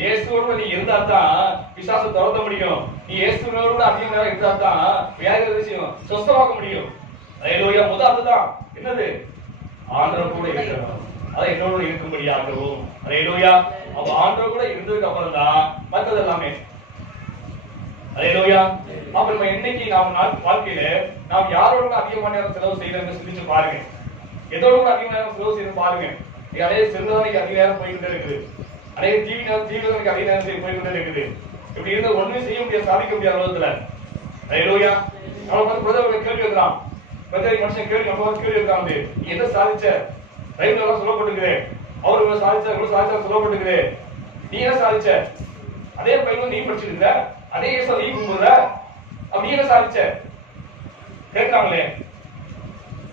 இயேசுவோடு நீ இருந்தா தான் பிசாசை துரத்த முடியும். நீ இயேசுவோடு கூட அதிக நேரம் இருந்தா தான் வியாதிகளை விஷயம் சுத்தமாக்க முடியும். ஹalleluya. முதல் அதுதான் என்னது? ஆண்டவர் கூட இருக்கணும், அதை என்னோட இருக்கும்படியாகவும். ஹalleluya. அப்ப ஆண்டவர் கூட இருந்ததுக்கு அப்புறம் தான் மற்றது எல்லாமே. ஹalleluya. அப்ப நம்ம இன்னைக்கு நாம் வாழ்க்கையில நாம் யாரோட அதிகமான நேரம் செலவு செய்யறோம்னு சிந்திச்சு பாருங்க. எதோட அதிக நேரம் செலவு செய்யணும் பாருங்க. அதே சிறுதானிக்கு அதிக நேரம் போய்கிட்டே இருக்குது, அதே தீவிரத்துக்கு அதிக நேரம் போய்கிட்டே இருக்குது. இப்படி இருந்தா ஒண்ணுமே செய்ய முடியாது, சாதிக்க முடியாத உலகத்துல. ஹalleluya. நம்ம வந்து பிரதமர் கேள்வி வைக்கிறான், பிரதமர் மனுஷன் கேள்வி நம்ம கேள்வி வைக்கிறாங்க, நீ என்ன சாதிச்ச? பைபிள் எல்லாம் சொல்லப்பட்டிருக்குது, அவரு இவ்வளவு சாதிச்சா இவ்வளவு சாதிச்சா சொல்லப்பட்டிருக்குது, நீ என்ன சாதிச்ச? அதே பைபிள் நீ படிச்சிருக்க, அதே இயேசு நீ கும்பிடுற, அப்படி என்ன சாதிச்ச கேட்கிறாங்களே.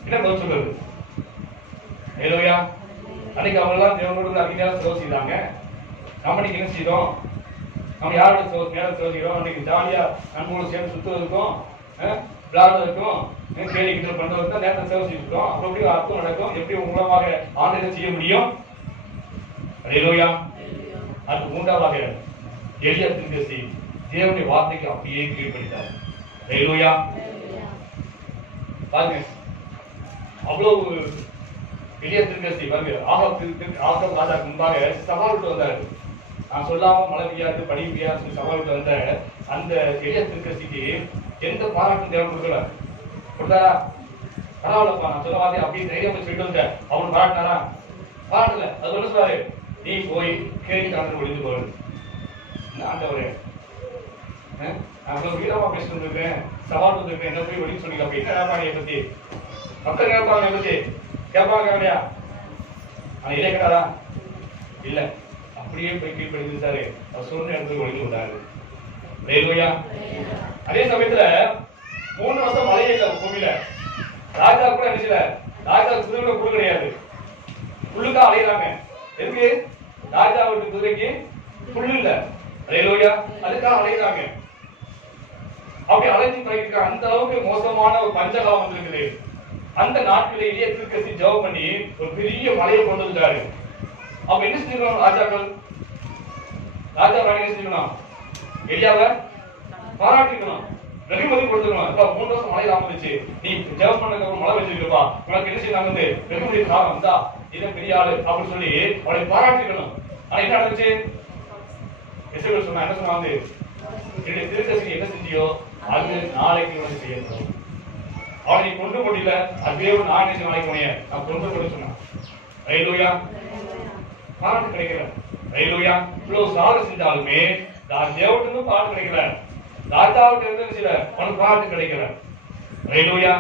என்ன பதில் சொல்றது? ஹல்லேலூயா. அன்னைக்கு அவங்க எல்லாம் தேவனோடு அதிகாரம் சேவை செய்தாங்க. நம்ம இன்னைக்கு என்ன செய்தோம்? நம்ம யாரோட சேவை செய்கிறோம்? அன்னைக்கு ஜாலியா நண்பர்களோடு சேர்ந்து சுத்துவதற்கும் விளையாடுவதற்கும் கேள்வி கிண்டல் பண்றதுக்கும் நேரத்தை சேவை செய்திருக்கோம். அப்ப எப்படி அர்த்தம் நடக்கும்? எப்படி மூலமாக ஆண்டை செய்ய முடியும்? ஹல்லேலூயா. அடுத்து மூன்றாவதாக எலியா தீர்க்கதரிசி தேவனுடைய வார்த்தைக்கு அப்படியே கீழ்ப்படித்தார். ஹல்லேலூயா. பாருங்க, அவ்வளவு எலியா தீர்க்கதரிசி பாருங்க, ஆகாப் ராஜாக்கு முன்பாக சவால் விட்டு வந்தாரு. நான் சொல்லாம மழை பெய்யாது, பனி பெய்யாது சவால் விட்டு வந்த அந்த எலியா தீர்க்கதரிசிக்கு எந்த பாராட்டும் தேவை கொடுக்கல. கொடுத்தாரா? பரவாயில்லப்பா, நான் சொன்ன வார்த்தை அப்படியே தைரியம் சொல்லிட்டு வந்தேன். அவனு பாராட்டினாரா? பாராட்டல. அது என்ன சொல்றாரு? நீ போய் கேள்வி காரணம் ஒழிந்து போடு. ஆண்டவரே, நான் வீரமா பேசிட்டு இருக்கேன், சவால் வந்திருக்கேன், என்ன போய் ஒழிச்சு சொல்லிக்கலாம். அப்ப என்ன கேட்பாங்க பத்தி? மக்கள் கேட்பாங்க பத்தி கேட்பாங்க இல்லையா? ஆனா இல்லையே கேட்டாரா? இல்ல, அப்படியே போய் கீழ்படுத்திட்டாரு. அவர் சொன்ன இடத்துல ஒழிந்து விட்டாரு. ஹல்லேலூயா. அதே சமயத்துல 3 வருஷம் மழையே இல்ல பூமியில. ராஜா கூட என்ன செய்யல? ராஜா குதிரை கூட கிடையாது. புல்லுக்கா அலையிறாங்க. எதுக்கு? ராஜாவுக்கு குதிரைக்கு புல்லு இல்ல. ஹல்லேலூயா. அதுக்காக அலையிறாங்க. அப்படி அலைஞ்சு போயிருக்க அந்த அளவுக்கு மோசமான ஒரு பஞ்சகாலம் வந்திருக்குது. அந்த நாட்களிலேயே தீர்க்கதரிசி ஜெபம் பண்ணி ஒரு பெரிய மலையை கொண்டு வந்துட்டாரு. அப்ப என்ன செஞ்சிருக்கணும் ராஜாக்கள்? ராஜா ராணி என்ன செஞ்சிருக்கணும்? எலியாவை பாராட்டிக்கணும், வெகுமதி கொடுத்துக்கணும். இப்ப 3 வருஷம் மழை இல்லாம இருந்துச்சு, நீ ஜெபம் பண்ணதுக்கு மழை வச்சிருக்கப்பா, உனக்கு என்ன செய்யறாங்க வந்து வெகுமதி காலம் தான், இதை பெரிய ஆளு அப்படின்னு சொல்லி அவளை பாராட்டிக்கணும். ஆனா என்ன நடந்துச்சு? எசபேல் சொன்னா என்ன சொன்னாங்க? என்னுடைய தீர்க்கதரிசி என்ன செஞ்சியோ அது நாளைக்கு வந்து செய்யணும். அவனை நீ கொண்டு போட்டில அதே ஒரு நாளைக்கு போனேன், நான் கொண்டு போட்டு சொன்னான். ஹல்லேலூயா. பாராட்டு கிடைக்கல. ஹல்லேலூயா. இவ்வளவு சாதனை செஞ்சாலுமே தேவனுக்கு பாராட்டு கிடைக்கல. ராஜாவுக்கு இருந்து சில உனக்கு பாராட்டு கிடைக்கல. ஹல்லேலூயா.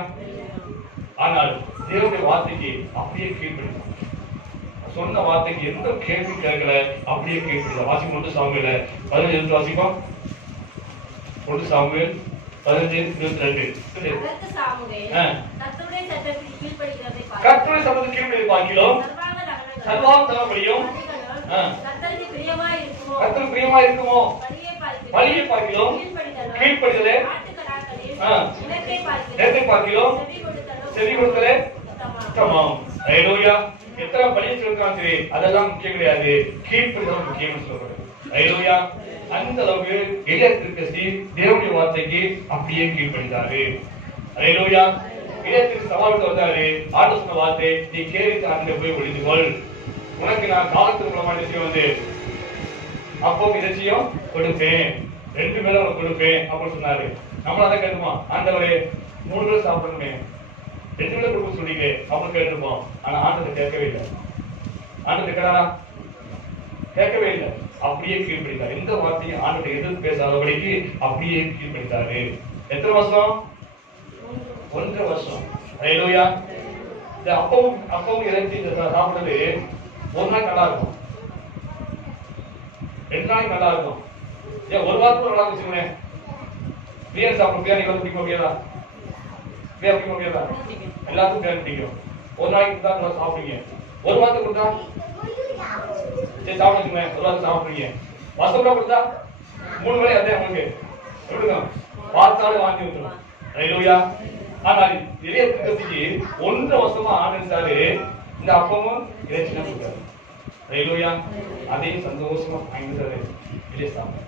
ஆனால் தேவனுடைய வார்த்தைக்கு அப்படியே கீழ்ப்படிந்தார். சொன்ன வார்த்தைக்கு எந்த கேள்வி கேட்கல, அப்படியே கீழ்ப்படிந்தார். வாசிக்கும் 1 சாமுவேல் 15 வாசிப்போம். 1 சாமுவேல் 15:22. கர்த்தருடைய சத்தத்துக்கு கீழ்ப்படிவதை பார்க்கிறோம். சர்வாங்க தகவலையும் கர்த்தருக்கு பிரியமா இருக்குமோ பலியை பார்க்கிறோம். கீழ்ப்படிதலே நேரத்தை பார்க்கிறோம். செவி கொடுத்தலே உத்தமம். ஹல்லேலூயா. எத்தனை பலியை சொல்றாங்க சரி, அதெல்லாம் முக்கியம் கிடையாது. கீழ்ப்படிதல் முக்கியம் சொல்றது. ஹல்லேலூயா. அந்த அளவுக்கு எலியா தீர்க்கதரிசி தேவனுடைய வார்த்தைக்கு அப்படியே கீழ்ப்படிந்தாரு. ஹல்லேலூயா. எலியா தீர்க்கதரிசி சவாலுக்கு வந்தாரு. ஆண்டவர் சொன்ன வார்த்தை, நீ கேரி காட்டில போய் ஒளிந்து கொள், உனக்கு நான் காலத்துக்கு மூலமா நிச்சயம் வந்து அப்போ நிச்சயம் கொடுப்பேன், 2 மேல உனக்கு கொடுப்பேன் அப்படின்னு சொன்னாரு. நம்மள அதை கேட்டுமா? ஆண்டவரே 3 பேர் சாப்பிடணுமே, 2 பேர் கொடுக்க சொல்லிங்க அப்படின்னு கேட்டுருப்போம். ஆனா ஆண்டவர் கேட்கவே இல்லை. ஆண்டவர் கேட்கறாரா? கேட்கவே இல்லை. அப்படியே கீழ்ப்படித்தார். எந்த வார்த்தையும் ஆண்டவரை எதிர்த்து பேசாதபடிக்கு அப்படியே கீழ்ப்படித்தாரு. எத்தனை வருஷம்? 1.5 வருஷம். ஹல்லேலூயா. இந்த அப்பவும் இறைச்சி சாப்பிடுறது ஒரு நாள் நல்லா இருக்கும், 2 நாளைக்கு நல்லா இருக்கும். ஏன் ஒரு வாரத்துக்கு நல்லா வச்சுக்கோங்க. பிரியாணி சாப்பிடும், பிரியாணி பிடிக்க முடியாதா? பிரியாணி பிடிக்க முடியாதா? எல்லாத்துக்கும் பிரியாணி பிடிக்கும். ஒரு நாளைக்கு தான் நல்லா சாப்பிடுங்க. ஒரு வாரத்துக்கு கொடுத்தா சரி சாப்பிடுங்க, ஒரு வாரத்துக்கு சாப்பிடுறீங்க. வருஷம் கொடுத்தா 3 வேளை அதே உங்களுக்கு எப்படிங்க பார்த்தாலே வாங்கி விட்டுரும். ஹல்லேலூயா. ஆனால் எலியா தீர்க்கதரிசிக்கு 1.5 வருஷமா ஆண்டிருந்தாரு. இந்த அப்பமும் இறைச்சினா கொடுத்தாரு. ஹல்லேலூயா. அதையும் சந்தோஷமா வாங்கிட்டாரு எலியா சாமி.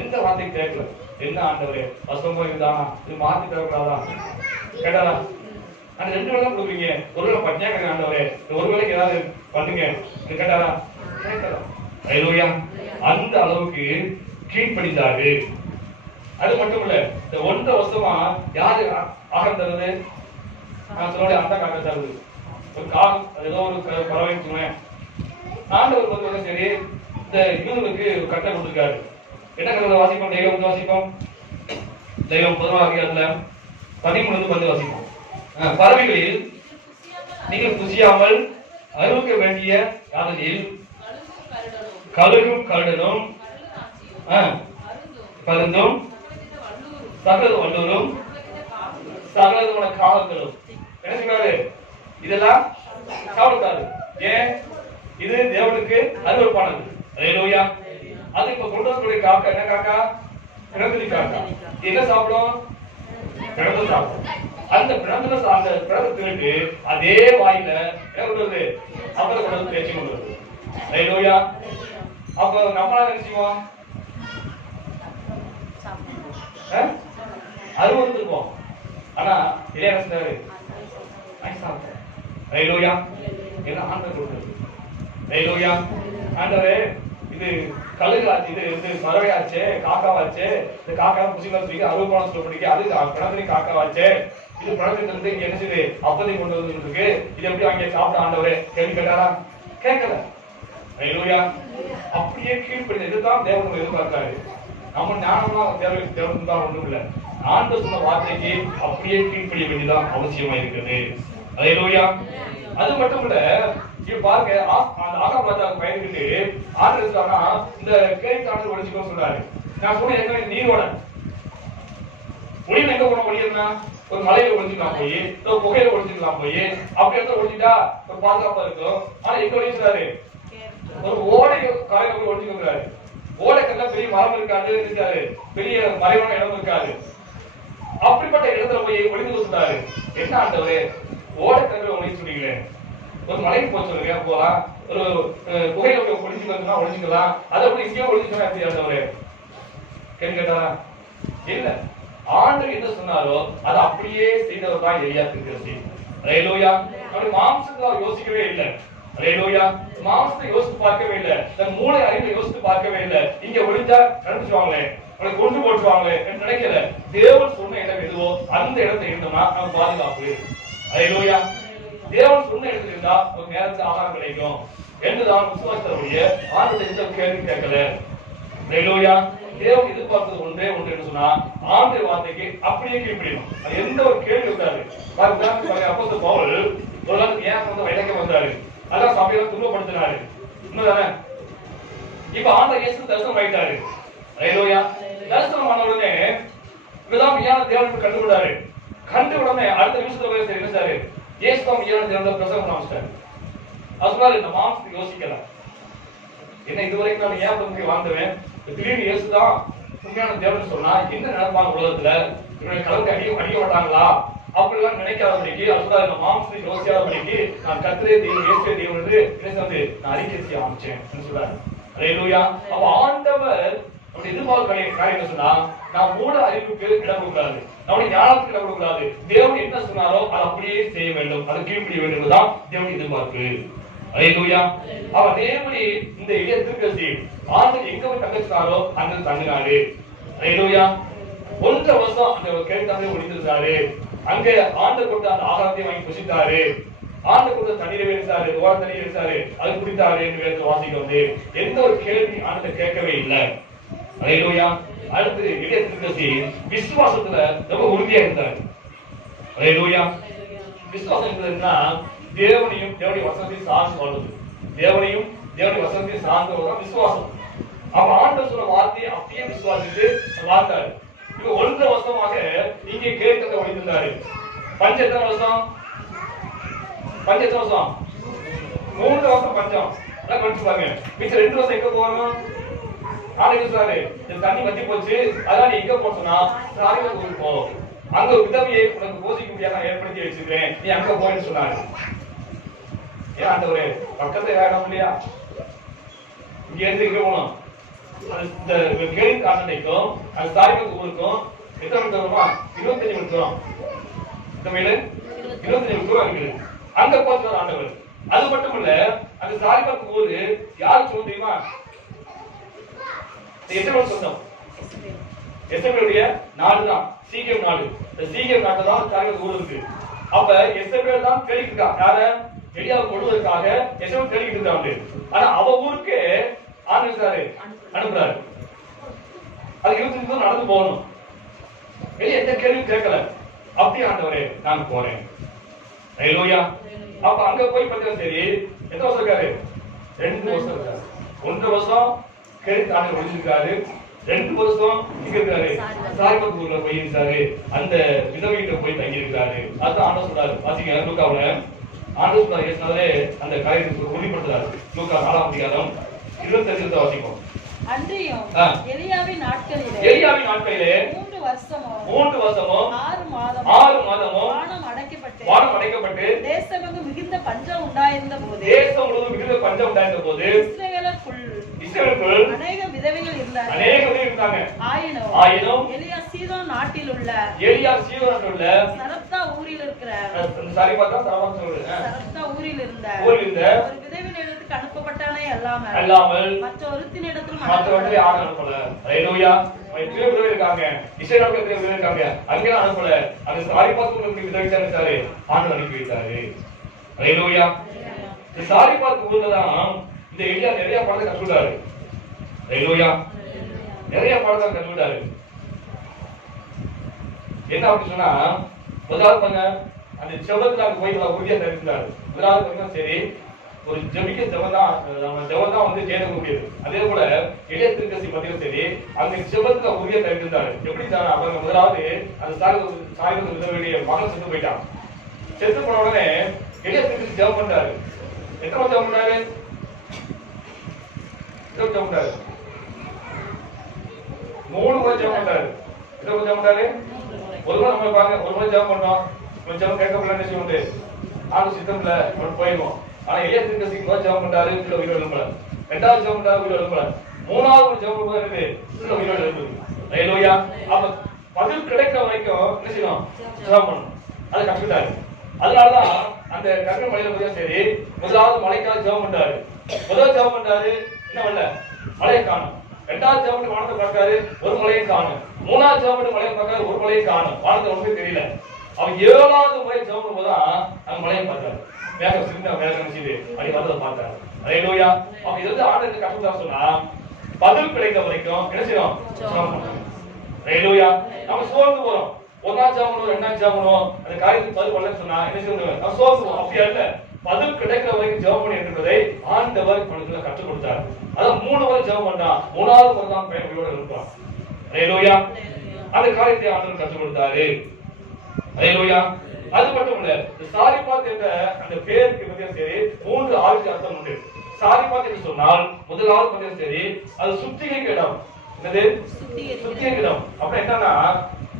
எந்த வார்த்தை கேட்கல. என்ன ஆண்டவரே வசமா இருந்தானா, இது மாத்தி தரக்கூடாதா கேட்டாரா? ஆனா 2 வேளை தான் கொடுக்குறீங்க, ஒரு வேளை பட்டியா கேட்க ஆண்டவரே, ஒரு வேளைக்கு ஏதாவது பண்ணுங்க கேட்டாரா? கேட்கல. ஹல்லேலூயா. அந்த அளவுக்கு கீழ்ப்படிந்தாரு. அது மட்டும் இல்ல, இந்த 1.5 வருஷமா யாரு ஆகாரம் தருது? நான் சொல்ல அந்த காக்க தருது. ஒரு ஏதோ ஒரு பறவை சொல்லுவேன். ஆண்டவர் பொறுத்தவரை சரி இந்த யூதர்களுக்கு கட்டளை கொடுத்திருக்காரு. என்ன கட்டளை வாசிப்போம்? தெய்வம் வாசிப்போம். தெய்வம் 11 அதிகாரத்துல 13 வாசிப்போம். பறவைகளில் நீங்கள் புசியாமல் அறுக்க வேண்டிய யாதனில் கழுகும் கருடனும் பருந்தும் சகல வல்லூரும் சகலமான காலங்களும் என்ன செய்வாரு? இதெல்லாம் சாப்பிடக்கூடாது. ஏன்? இது தேவனுக்கு அருவருப்பானது. ஹல்லேலூயா. அது இப்ப கொண்டு வரக்கூடிய காக்கா என்ன காக்கா? பிணத்திலி காக்கா. என்ன சாப்பிடும்? பிணத்தை சாப்பிடும். அந்த பிணத்துல அந்த பிணத்திற்கு அதே வாயில என்ன கொண்டு அப்புறம் கொண்டு பேச்சு கொண்டு வருது. ஹல்லேலூயா. அப்ப நம்மளால என்ன செய்வோம்? அருவருத்திருப்போம். ஆனா இதே என்ன செஞ்சாரு? சாப்பிட்டேன். ஹல்லேலூயா. என்ன ஆண்டவர் கொடுத்தது. ஹல்லேலூயா. ஆண்டவரே, இது கழுகாச்சு, இது பறவையாச்சு, காக்காவாச்சு, இந்த காக்கா புசிக்கு அருவப்பான சொல்லப்படுங்க, அது பிணத்திலே காக்காவாச்சு, இது பிணத்திலிருந்து இங்க என்ன செய்யுது? அப்பதை கொண்டு வந்து இருக்கு, இது எப்படி வாங்கி சாப்பிட ஆண்டவரே கேள்வி கேட்டாரா? கேட்கல. ஹல்லேலூயா. அப்படியே கீழ்ப்படிந்து இதுதான் தேவன் எதிர்பார்க்கிறாரு. நம்ம ஞானம்லாம் தேவன் தான் ஒண்ணும் இல்லை. ஆண்டவர் சொன்ன வார்த்தைக்கு அப்படியே கீழ்ப்படிய வேண்டியதான் அவசியமா இருக்குது. ஹல்லேலூயா. அது மட்டும் இல்ல, இப்ப பாருங்க, அந்த ஆகாப் ராஜாவுக்கு பயந்துட்டு ஆண்டவர் சொன்னா இந்த கேள்விக்கான ஒழிச்சுக்கோ சொல்றாரு. நான் சொன்ன ஏற்கனவே நீரோட ஒளியில எங்க போன ஒளி என்ன? ஒரு மலையில ஒழிச்சுக்கலாம் போய், ஒரு புகையில ஒழிச்சுக்கலாம் போய், அப்படி இடத்துல ஒழிச்சுட்டா ஒரு பாதுகாப்பா இருக்கும். ஆனா எங்க ஒழிச்சுறாரு? ஒரு ஓடை காலையில ஒழிச்சுக்கிறாரு. ஓடைக்கெல்லாம் பெரிய மரம் இருக்காது, பெரிய மறைவான இடம் இருக்காது. அப்படிப்பட்ட இடத்துல போய் ஒளிந்து சொல்றாரு. என்ன ஆண்டவரே, ஓடைக்கல்ல ஒளிச்சு சொன்னீங்களே, ஒரு மலைக்கு போய் சொல்லுங்க போலாம், ஒரு புகையில போய் ஒளிச்சுக்கலாம் ஒளிச்சுக்கலாம், அதை போய் இங்கேயும் ஒளிச்சுக்கலாம் எப்படி ஆண்டவரே கேள்வி கேட்டாரா? இல்ல. ஆண்டவர் என்ன சொன்னாரோ அதை அப்படியே செய்தவர் தான் எலியா தீர்க்கதரிசி. ஹல்லேலூயா. அப்படி மாம்சத்தை யோசிக்கவே இல்லை. ஹல்லேலூயா. மாம்சத்தை யோசித்து பார்க்கவே இல்லை, தன் மூளை அறிவை யோசித்து பார்க்கவே இல்லை. இங்க ஒளிஞ்சா நடந்துச்சுவாங்களே, அவனை கொண்டு போட்டுவாங்களே என்று நினைக்கல. தேவன் சொன்ன இடம் எதுவோ அந்த இடத்தை இருந்தோம்னா நம்ம பாதுகாப்பு. ஹல்லேலூயா. தேவன் சொன்ன இடத்துல இருந்தா ஒரு நேரத்துக்கு ஆகாரம் கிடைக்கும் என்றுதான் விசுவாசத்தருடைய ஆண்டவரை கேள்வி கேட்கல. ஹல்லேலூயா. தேவன் எதிர்பார்த்தது ஒன்றே ஒன்று என்று சொன்னா ஆண்டவர் வார்த்தைக்கு அப்படியே கீழ்ப்படியணும். அது எந்த ஒரு கேள்வி இருக்காது. அப்போஸ்தலர் பவுல் ஒரு நாள் ஏன் வந்து வைரக்கம் வந்தாரு, அதான் சபையில துன்பப்படுத்தினாரு. உண்மைதானே? இப்ப ஆண்டவர் இயேசு தரிசனம் ஆயிட்டாரு. ஹல்லேலூயா. தரிசனம் ஆன உடனே இப்பதான் மெய்யான தேவனை கண்டுவிடாரு. கண்டு உடனே அடுத்த நிமிஷத்துல என்ன சாரு? இயேசு தான் மெய்யான தேவனை பிரசங்கம் ஆரம்பிச்சிட்டாரு. அது சொன்னாரு, இந்த மாம்சத்துக்கு யோசிக்கல. என்ன இதுவரைக்கும் நான் ஏன் வந்து வாழ்ந்துவேன், திடீர்னு இயேசுதான் உண்மையான தேவன் சொன்னா என்ன நினைப்பாங்க உலகத்துல? இவனை கலந்து அடிக்க மாட்டாங்களா அப்படிலாம் நினைக்காதபடிக்கு, அது மாம்சத்துக்கு யோசிக்காதபடிக்கு நான் கர்த்தரே தேவன் இயேசுவே தேவன் என்று நான் அறிக்கை செய்ய ஆரம்பிச்சேன் சொல்றாரு. ஹல்லேலூயா. அப்ப ஆண்டவர் அப்படி எதிர்பார்க்க காரியம் என்ன சொன்னா, நான் மூட அறிவுக்கு இடம் கொடுக்கூடாது, நம்முடைய ஞானத்துக்கு இடம் கொடுக்கூடாது. தேவன் என்ன சொன்னாரோ அதை அப்படியே செய்ய வேண்டும், அதை கீழ்ப்படிய வேண்டும் என்பதுதான் தேவன் எதிர்பார்ப்பு. ஹல்லேலூயா. அவர் தேவனி இந்த எளிய தீர்க்கதரிசி ஆண்டவர் எங்க போய் தங்கச்சாரோ அங்க தங்கினாரு. ஹல்லேலூயா. 1.5 வருஷம் அந்த கேட்டாலே ஒளிந்திருந்தாரு. அங்க ஆண்டவர் கொடுத்த அந்த ஆகாரத்தை வாங்கி புசித்தாரு. ஆண்டவர் கொடுத்த தண்ணீரை வேண்டாரு, ஓர தண்ணீர் வேண்டாரு, அது குடித்தாரு என்று வேதத்தை வாசிக்க வந்து எந்த ஒரு கேள்வி ஆண்டவர் கேட்கவே இல்லை. ஹல்லேலூயா. அடுத்து எளிய தீர்க்கதரிசி விசுவாசத்துல ரொம்ப உறுதியா இருந்தார். ஹல்லேலூயா. விசுவாசம் என்பதுன்னா தேவனையும் தேவனுடைய வசனத்தையும் சார்ந்து வாழ்வது. தேவனையும் தேவனுடைய வசனத்தையும் சார்ந்து வாழ்வது விசுவாசம். அப்ப ஆண்டவர் சொன்ன வார்த்தையை அப்படியே விசுவாசித்து வாழ்ந்தாரு. இப்ப 1.5 வருஷமாக இங்கே கேட்கத்தை ஒழிந்திருந்தாரு. பஞ்சம் எத்தனை வருஷம்? 3 வருஷம் பஞ்சம். கணிச்சு பாருங்க. மிச்சம் 2 வருஷம் எங்க போகணும்? ஆண்டு சொன்னாரு, இந்த தண்ணி வத்தி போச்சு, அதனால நீ எங்க போனா ஊருக்கு போ, அங்க ஒரு விதவையை உனக்கு போசிக்க முடியாத ஏற்படுத்தி வச்சிருக்கேன், நீ அங்க போயின்னு சொன்னாரு. ஏன் ஆண்டவரே, பக்கத்துல வேணும் இல்லையா? இங்க இருந்து இங்க போகணும். இந்த கேள்வி காட்டனைக்கும் அது தாய்க்கு ஊருக்கும் எத்தனை மணி தூரமா? 25 மணி தூரம். இந்த மேல 25 மணி தூரம் இருக்குது. அங்க போச்சு ஆண்டவர். அது மட்டும் இல்ல, அந்த சாரிபாக்கு ஊரு யாரு சொல்ல தெரியுமா? எசபேல் சொந்தம். எசபேலுடைய நாடுதான் சீகேம் நாடு. இந்த சீகேம் நாட்டுல தான் சாரிபாக்கு ஊர் இருக்கு. அப்ப எசபேல் தான் தேடிட்டு இருக்கா. யார? எலியாவை கொள்வதற்காக எசபேல் தேடிட்டு இருக்காங்க. ஆனா அவ ஊருக்கு ஆண்டவர் அனுப்புறாரு. அது 25 தூரம் நடந்து போகணும். வெளியே எந்த கேள்வியும் கேட்கல. அப்படியே ஆண்டவரே நான் போறேன். ஹல்லேலூயா. அப்ப அங்க போய் பார்த்தா சரி, எத்தனை வருஷம் இருக்காரு? 2 வருஷம் இருக்காரு. 1 வருஷம் கேள்வி தாண்டி ஒழிஞ்சிருக்காரு. 2 வருஷம் இங்க இருக்காரு, சாரிபாத் ஊர்ல போய் இருந்தாரு, அந்த விதவைகிட்ட போய் தங்கி இருக்கிறாரு. அதான் ஆண்டவர் சொல்றாரு, வாசிங்க லூக்காவுல ஆண்டவர் சொல்றாரு, ஏற்கனவே அந்த காரியத்தை உறுதிப்படுத்துறாரு. லூக்கா 4ஆம் அதிகாரம் 25 வாசிப்போம். அன்றியும் எலியாவின் நாட்களிலே 3 வருஷமும் 6 மாதமும் வானம் அடைக்கப்பட்டு தேசமெங்கும் மிகுந்த பஞ்சம் உண்டாயிருந்த போது இஸ்ரவேலுக்குள் அநேக விதவைகள் இருந்தாங்க. ஆயினும் எலியா சீதோன் நாட்டில் உள்ள சரப்தா ஊரில் இருக்கிற ஒரு விதவினிடத்துக்கு அனுப்பப்பட்டானே அல்லாமல் மற்ற ஒருத்தினிடத்தில் யாரும் அனுப்பல. ஹல்லேலூயா. இருக்காங்க, இஸ்ரவேலுக்கு இருக்காங்க, அங்கேயும் அனுப்பல. அந்த சாரிபாத் விதவிச்சாரு, ஆண்டவர் அனுப்பி வைத்தாரு. ஹல்லேலூயா. இந்த சாரிபாத் ஊர்ல தான் இந்த எலியா நிறைய படத்தை கற்றுக்கிட்டாரு. ஹல்லேலூயா. நிறைய படத்தை கற்றுக்கிட்டாரு. என்ன அப்படி சொன்னா, முதலாவது பண்ண அந்த ஜெபத்துல போய் உறுதியா தெரிவித்தாரு. முதலாவது பண்ணா சரி, ஒரு ஜெபிக்க ஜெபம் தான் வந்து ஜெயிக்க முடியாது. அதே போல எளிய திருக்கசி பத்தியும் சரி, அந்த ஜெபத்துல உறுதியா தெரிவித்தாரு. எப்படி அவங்க முதலாவது அந்த சாரிபாத் விதவையுடைய மகன் செத்து போயிட்டான். செத்து போன உடனே எளிய திருக்கசி ஜெபம் பண்றாரு. எத்தனை ஜெபம் பண்ணாரு? 3 முறை ஜெபம் பண்றாரு. எத்தனை ஜெபம் பண்றாரு? ஒரு முறை நம்ம பாருங்க, ஒரு முறை ஜெபம் பண்ணோம், ஒரு ஜெபம் கேட்கப்படல நிச்சயம் ஆண்டு சித்தம்ல போயிடுவோம். ஆனா எளிய திருக்கசி ஜெபம் பண்றாரு, உள்ள உயிரோடு எழுப்பல. 2வது ஜெபம் பண்றாரு, உயிரோடு எழுப்பல. 3வது ஜெபம் பண்ணுறது உள்ள உயிரோடு எழுப்புது. ஹல்லேலூயா. அப்ப பதில் கிடைக்கிற வரைக்கும் என்ன செய்யணும்? ஜெபம் பண்ணணும். அதை கற்றுக்கிட்டாரு. அதனாலதான் அந்த கர்ம மலையில போய் சரி, முதலாவது மலைக்காக ஜெபம் பண்றாரு. முதல் ஜெபம் பண்றாரு, என்ன வரல? மலையை காணும். 2வது ஜெபம் வானத்தை பார்க்காரு, ஒரு மலையும் காணும். 3வது ஜெபம் மலையை பார்க்காரு, ஒரு மலையும் காணும். வானத்தை ஒன்றுமே தெரியல. அவன் 7வது முறை ஜெபம் பண்ணும்போதுதான் அந்த மலையை பார்த்தாரு. மேகம் சின்ன மேகம் நினைச்சது அப்படி வந்ததை பார்த்தாரு. ஹல்லேலூயா. அவன் இது வந்து ஆண்டவருக்கு கற்றுத்தர சொன்னா பதில் கிடைக்கிற வரைக்கும் என்ன செய்யணும்? ஜெபம் பண்ணணும். ஹல்லேலூயா. நம்ம சோர்ந்து போறோம், 1வது ஜெபம் பண்ணுவோம், 2வது ஜெபம் பண்ணுவோம், அந்த காரியத்துக்கு பதில் வரலன்னு சொன்னா என்ன செய்யணும்? நம்ம சோர்ந்துவோம். அப்படியா இல்ல, பதில் கிடைக்கிற வரைக்கும் ஜெபம் பண்ணி என்பதை ஆண்டவர் மனதுல கற்றுக் கொடுத்தார். அதான் 3 முறை ஜெபம் பண்ணா, 3வது முறை தான் பயனோட இருப்பான். ஹல்லேலூயா. அந்த காரியத்தை ஆண்டவர் கற்றுக் கொடுத்தாரு. ஹல்லேலூயா. அது மட்டும் இல்ல, சாரிபாத் என்ற அந்த பேருக்கு பத்தியும் சரி 3 ஆட்சி அர்த்தம் உண்டு. சாரிபாத் என்று சொன்னால் முதலாவது பத்தியும் சரி, அது சுத்திகரிக்க இடம். என்னது? சுத்திகரிக்க இடம். அப்ப என்னன்னா